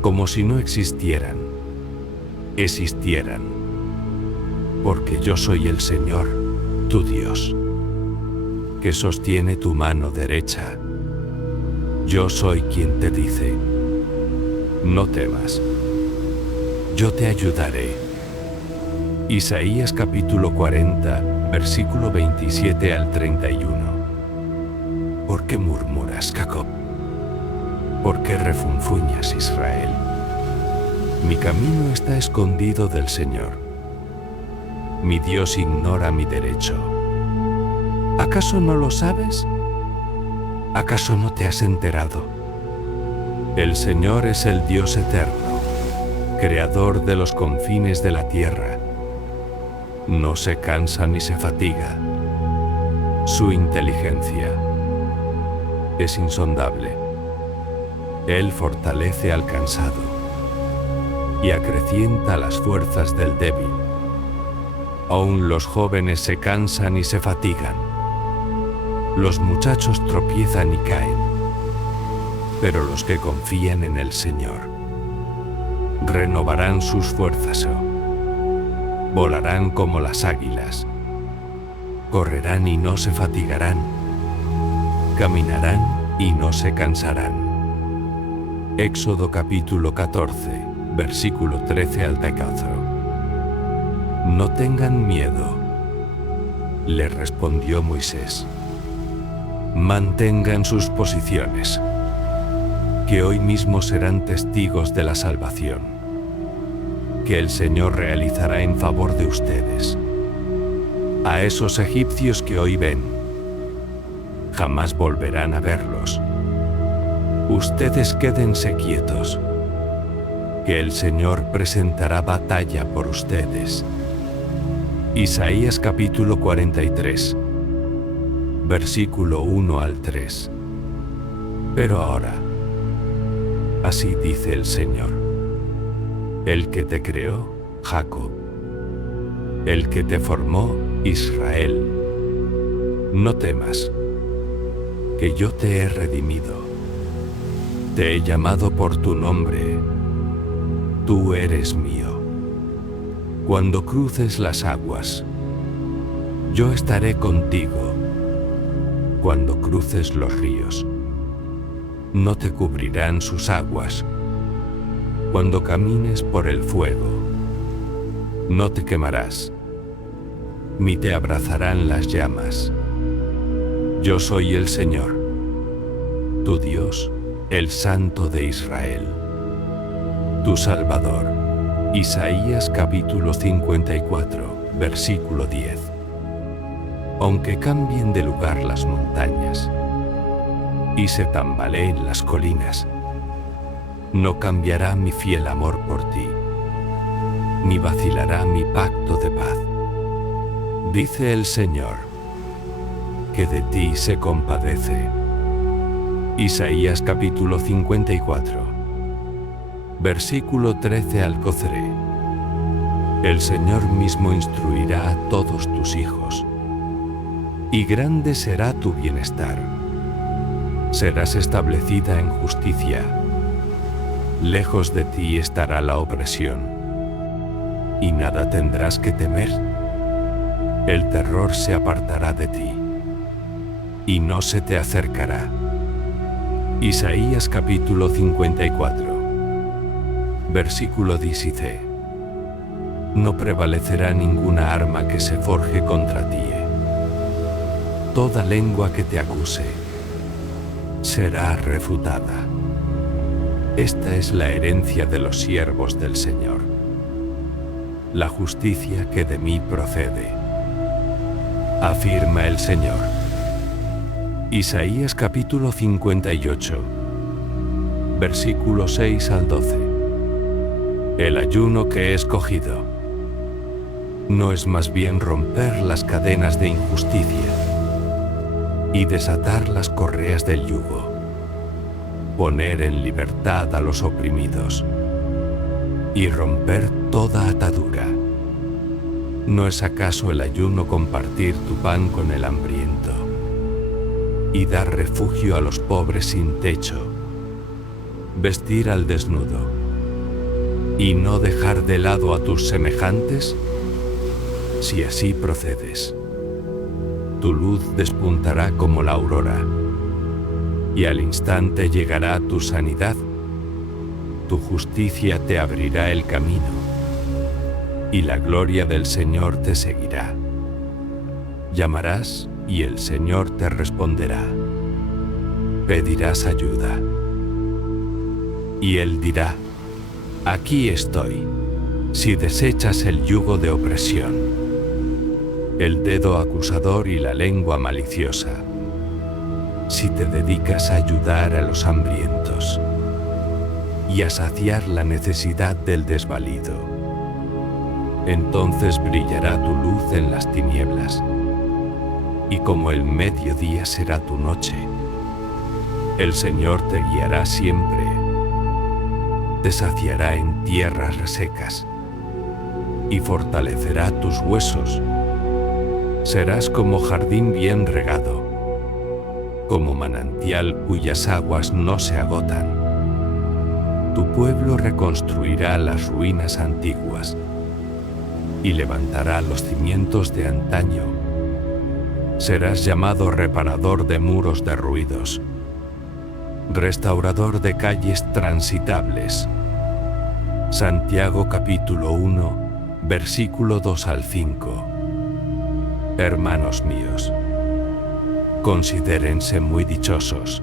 como si no existieran. Existieran, porque yo soy el Señor, tu Dios, que sostiene tu mano derecha. Yo soy quien te dice, no temas, yo te ayudaré. Isaías capítulo 40, versículo 27 al 31. ¿Por qué murmuras, Jacob? ¿Por qué refunfuñas, Israel? Mi camino está escondido del Señor. Mi Dios ignora mi derecho. ¿Acaso no lo sabes? ¿Acaso no te has enterado? El Señor es el Dios eterno, creador de los confines de la tierra. No se cansa ni se fatiga. Su inteligencia es insondable. Él fortalece al cansado y acrecienta las fuerzas del débil. Aún los jóvenes se cansan y se fatigan. Los muchachos tropiezan y caen. Pero los que confían en el Señor renovarán sus fuerzas. Volarán como las águilas. Correrán y no se fatigarán. Caminarán y no se cansarán. Éxodo capítulo 14, versículo 13 al 14. No tengan miedo, le respondió Moisés. Mantengan sus posiciones, que hoy mismo serán testigos de la salvación, que el Señor realizará en favor de ustedes. A esos egipcios que hoy ven, jamás volverán a verlos. Ustedes quédense quietos, que el Señor presentará batalla por ustedes. Isaías capítulo 43, versículo 1 al 3. Pero ahora, así dice el Señor, el que te creó, Jacob, el que te formó, Israel. No temas, que yo te he redimido. Te he llamado por tu nombre. Tú eres mío. Cuando cruces las aguas, yo estaré contigo. Cuando cruces los ríos, no te cubrirán sus aguas. Cuando camines por el fuego, no te quemarás, ni te abrazarán las llamas. Yo soy el Señor, tu Dios, el Santo de Israel, tu Salvador. Isaías capítulo 54, versículo 10. Aunque cambien de lugar las montañas y se tambaleen las colinas, no cambiará mi fiel amor por ti, ni vacilará mi pacto de paz. Dice el Señor, que de ti se compadece. Isaías capítulo 54, versículo 13 al 14. El Señor mismo instruirá a todos tus hijos, y grande será tu bienestar. Serás establecida en justicia. Lejos de ti estará la opresión, y nada tendrás que temer. El terror se apartará de ti, y no se te acercará. Isaías capítulo 54, versículo 17. No prevalecerá ninguna arma que se forje contra ti. Toda lengua que te acuse será refutada. Esta es la herencia de los siervos del Señor, la justicia que de mí procede, afirma el Señor. Isaías capítulo 58, versículos 6 al 12. El ayuno que he escogido no es más bien romper las cadenas de injusticia y desatar las correas del yugo, poner en libertad a los oprimidos y romper toda atadura. ¿No es acaso el ayuno compartir tu pan con el hambriento y dar refugio a los pobres sin techo, vestir al desnudo y no dejar de lado a tus semejantes? Si así procedes, tu luz despuntará como la aurora, y al instante llegará tu sanidad. Tu justicia te abrirá el camino, y la gloria del Señor te seguirá. Llamarás, y el Señor te responderá. Pedirás ayuda, y Él dirá: aquí estoy. Si desechas el yugo de opresión, el dedo acusador y la lengua maliciosa, si te dedicas a ayudar a los hambrientos y a saciar la necesidad del desvalido, entonces brillará tu luz en las tinieblas, y como el mediodía será tu noche. El Señor te guiará siempre, te saciará en tierras resecas y fortalecerá tus huesos. Serás como jardín bien regado, como manantial cuyas aguas no se agotan. Tu pueblo reconstruirá las ruinas antiguas y levantará los cimientos de antaño. Serás llamado reparador de muros derruidos, restaurador de calles transitables. Santiago capítulo 1, versículo 2 al 5. Hermanos míos, considérense muy dichosos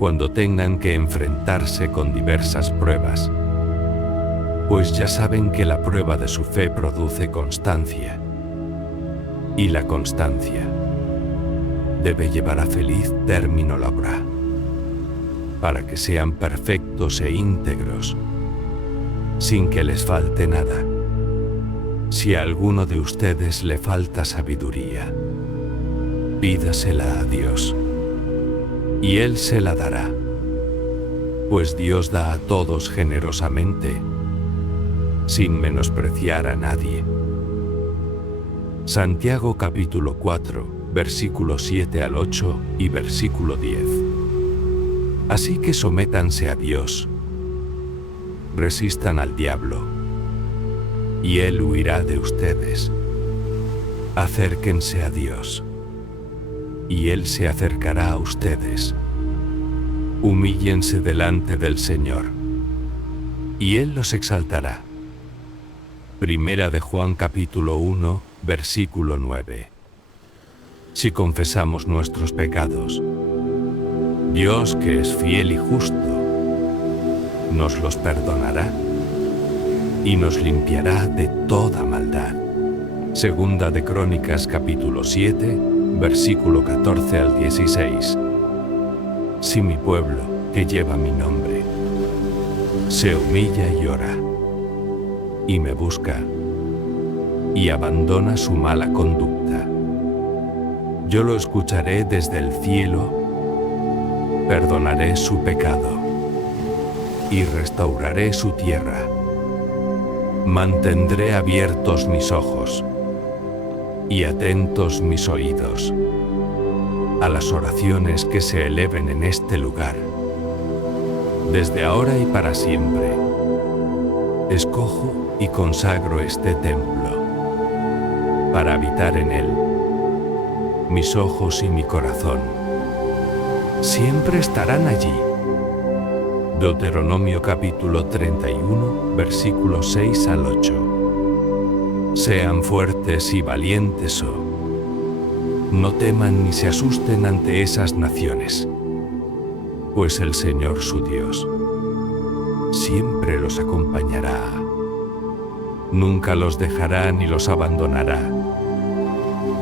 cuando tengan que enfrentarse con diversas pruebas, pues ya saben que la prueba de su fe produce constancia, y la constancia debe llevar a feliz término la obra, para que sean perfectos e íntegros, sin que les falte nada. Si a alguno de ustedes le falta sabiduría, pídasela a Dios, y Él se la dará, pues Dios da a todos generosamente, sin menospreciar a nadie. Santiago capítulo 4, versículos 7 al 8 y versículo 10. Así que sométanse a Dios, resistan al diablo, y Él huirá de ustedes. Acérquense a Dios, y Él se acercará a ustedes. Humíllense delante del Señor, y Él los exaltará. Primera de Juan capítulo 1, versículo 9. Si confesamos nuestros pecados, Dios, que es fiel y justo, nos los perdonará y nos limpiará de toda maldad. Segunda de Crónicas capítulo 7, versículo 14 al 16. Si mi pueblo, que lleva mi nombre, se humilla y ora, y me busca, y abandona su mala conducta, yo lo escucharé desde el cielo, perdonaré su pecado, y restauraré su tierra. Mantendré abiertos mis ojos y atentos mis oídos a las oraciones que se eleven en este lugar. Desde ahora y para siempre, escojo y consagro este templo para habitar en él. Mis ojos y mi corazón siempre estarán allí. Deuteronomio capítulo 31, versículos 6 al 8. Sean fuertes y valientes, no teman ni se asusten ante esas naciones, pues el Señor su Dios siempre los acompañará. Nunca los dejará ni los abandonará.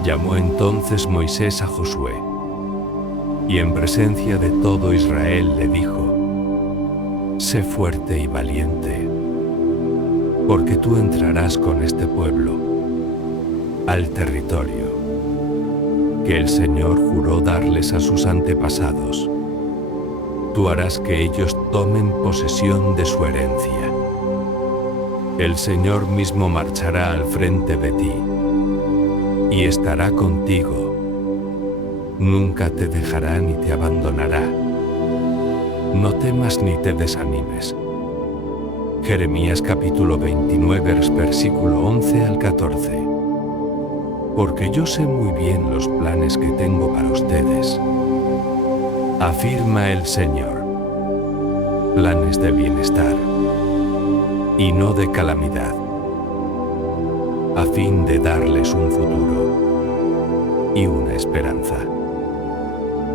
Llamó entonces Moisés a Josué, y en presencia de todo Israel le dijo: sé fuerte y valiente, porque tú entrarás con este pueblo al territorio que el Señor juró darles a sus antepasados. Tú harás que ellos tomen posesión de su herencia. El Señor mismo marchará al frente de ti y estará contigo. Nunca te dejará ni te abandonará. No temas ni te desanimes. Jeremías capítulo 29, versículo 11 al 14. Porque yo sé muy bien los planes que tengo para ustedes, afirma el Señor, planes de bienestar y no de calamidad, a fin de darles un futuro y una esperanza.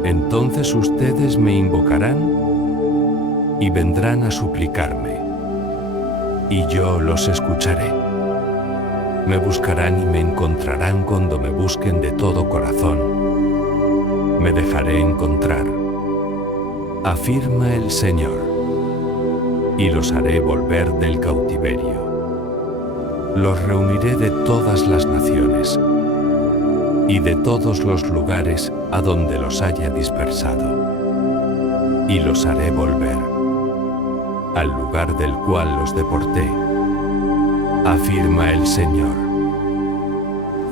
Entonces ustedes me invocarán y vendrán a suplicarme, y yo los escucharé. Me buscarán y me encontrarán cuando me busquen de todo corazón. Me dejaré encontrar, afirma el Señor, y los haré volver del cautiverio. Los reuniré de todas las naciones y de todos los lugares a donde los haya dispersado, y los haré volver al lugar del cual los deporté, afirma el Señor.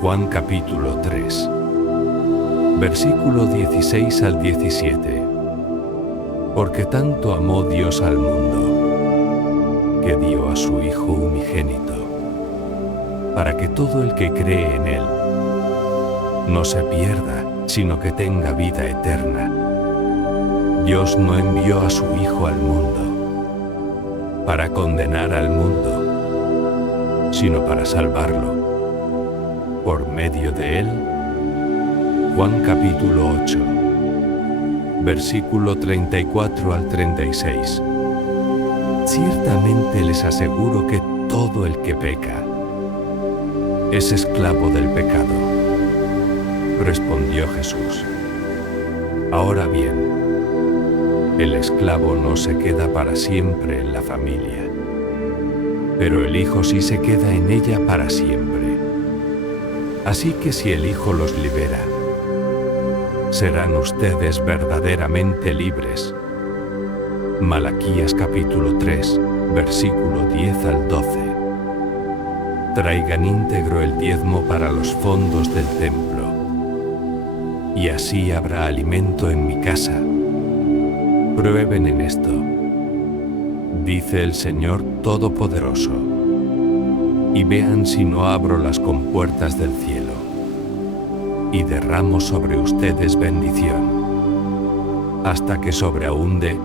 Juan capítulo 3, versículo 16 al 17. Porque tanto amó Dios al mundo, que dio a su Hijo unigénito, para que todo el que cree en Él no se pierda, sino que tenga vida eterna. Dios no envió a su Hijo al mundo para condenar al mundo, sino para salvarlo por medio de él. Juan capítulo 8, versículo 34 al 36. Ciertamente les aseguro que todo el que peca es esclavo del pecado, respondió Jesús. Ahora bien, el esclavo no se queda para siempre en la familia, pero el Hijo sí se queda en ella para siempre. Así que si el Hijo los libera, serán ustedes verdaderamente libres. Malaquías capítulo 3, versículo 10 al 12. Traigan íntegro el diezmo para los fondos del templo, y así habrá alimento en mi casa. Prueben en esto, dice el Señor Todopoderoso, y vean si no abro las compuertas del cielo y derramo sobre ustedes bendición, hasta que sobreabunde.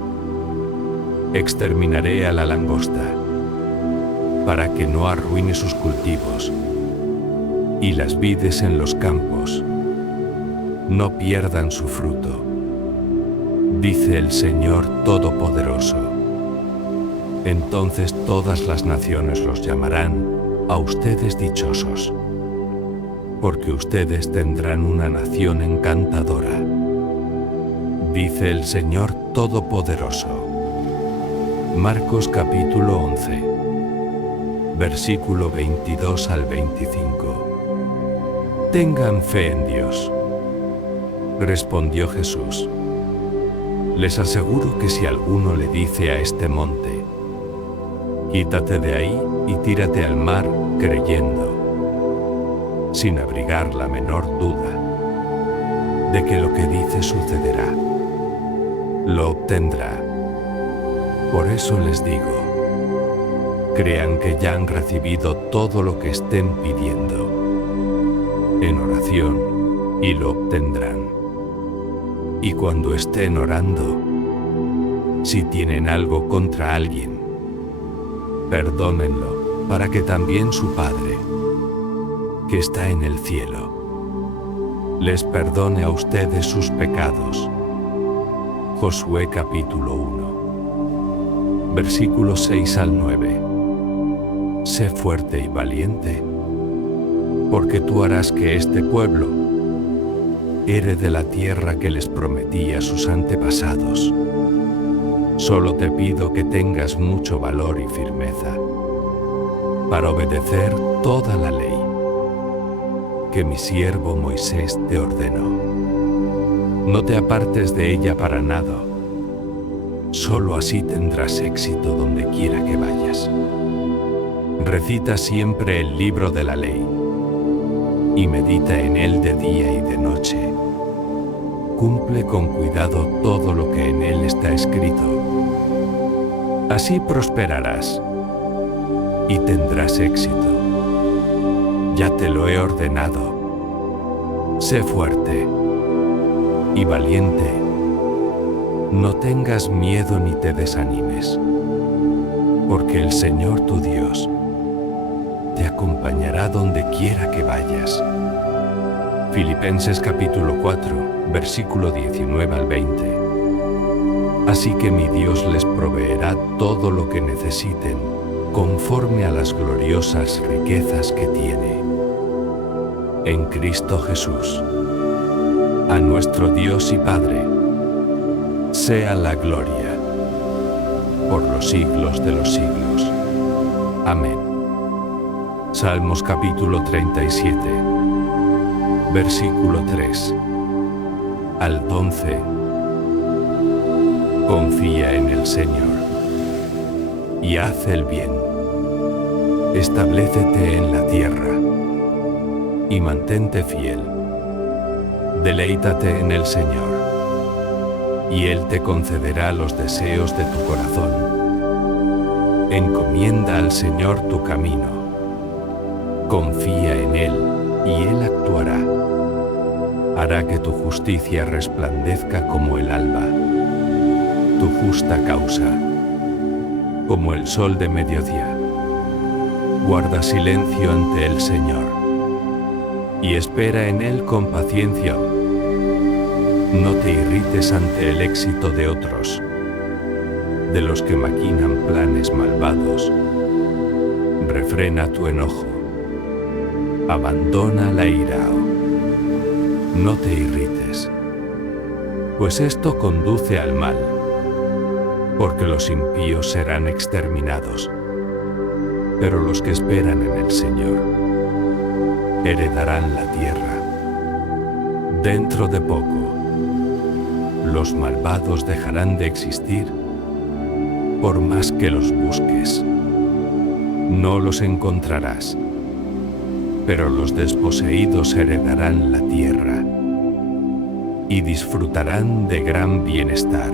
Exterminaré a la langosta, para que no arruine sus cultivos, y las vides en los campos no pierdan su fruto, dice el Señor Todopoderoso. Entonces todas las naciones los llamarán a ustedes dichosos, porque ustedes tendrán una nación encantadora, dice el Señor Todopoderoso. Marcos capítulo 11, versículo 22 al 25. Tengan fe en Dios, respondió Jesús. Les aseguro que si alguno le dice a este monte, quítate de ahí y tírate al mar, creyendo, sin abrigar la menor duda, de que lo que dice sucederá, lo obtendrá. Por eso les digo, crean que ya han recibido todo lo que estén pidiendo en oración y lo obtendrán. Y cuando estén orando, si tienen algo contra alguien, perdónenlo, para que también su Padre, que está en el cielo, les perdone a ustedes sus pecados. Josué capítulo 1, versículos 6 al 9. Sé fuerte y valiente, porque tú harás que este pueblo herede la tierra que les prometí a sus antepasados. Solo te pido que tengas mucho valor y firmeza para obedecer toda la ley que mi siervo Moisés te ordenó. No te apartes de ella para nada. Solo así tendrás éxito donde quiera que vayas. Recita siempre el libro de la ley y medita en él de día y de noche. Cumple con cuidado todo lo que en él está escrito. Así prosperarás y tendrás éxito. Ya te lo he ordenado. Sé fuerte y valiente. No tengas miedo ni te desanimes, porque el Señor tu Dios te acompañará donde quiera que vayas. Filipenses capítulo 4, versículo 19 al 20. Así que mi Dios les proveerá todo lo que necesiten, conforme a las gloriosas riquezas que tiene en Cristo Jesús. A nuestro Dios y Padre sea la gloria por los siglos de los siglos. Amén. Salmos capítulo 37, versículo 3 al 11. Confía en el Señor y haz el bien. Establécete en la tierra y mantente fiel. Deleítate en el Señor y Él te concederá los deseos de tu corazón. Encomienda al Señor tu camino. Confía en Él y Él actuará. Hará que tu justicia resplandezca como el alba, tu justa causa como el sol de mediodía. Guarda silencio ante el Señor y espera en Él con paciencia. No te irrites ante el éxito de otros, de los que maquinan planes malvados. Refrena tu enojo. Abandona la ira. No te irrites, pues esto conduce al mal, porque los impíos serán exterminados, pero los que esperan en el Señor heredarán la tierra. Dentro de poco, los malvados dejarán de existir, por más que los busques. No los encontrarás, pero los desposeídos heredarán la tierra y disfrutarán de gran bienestar.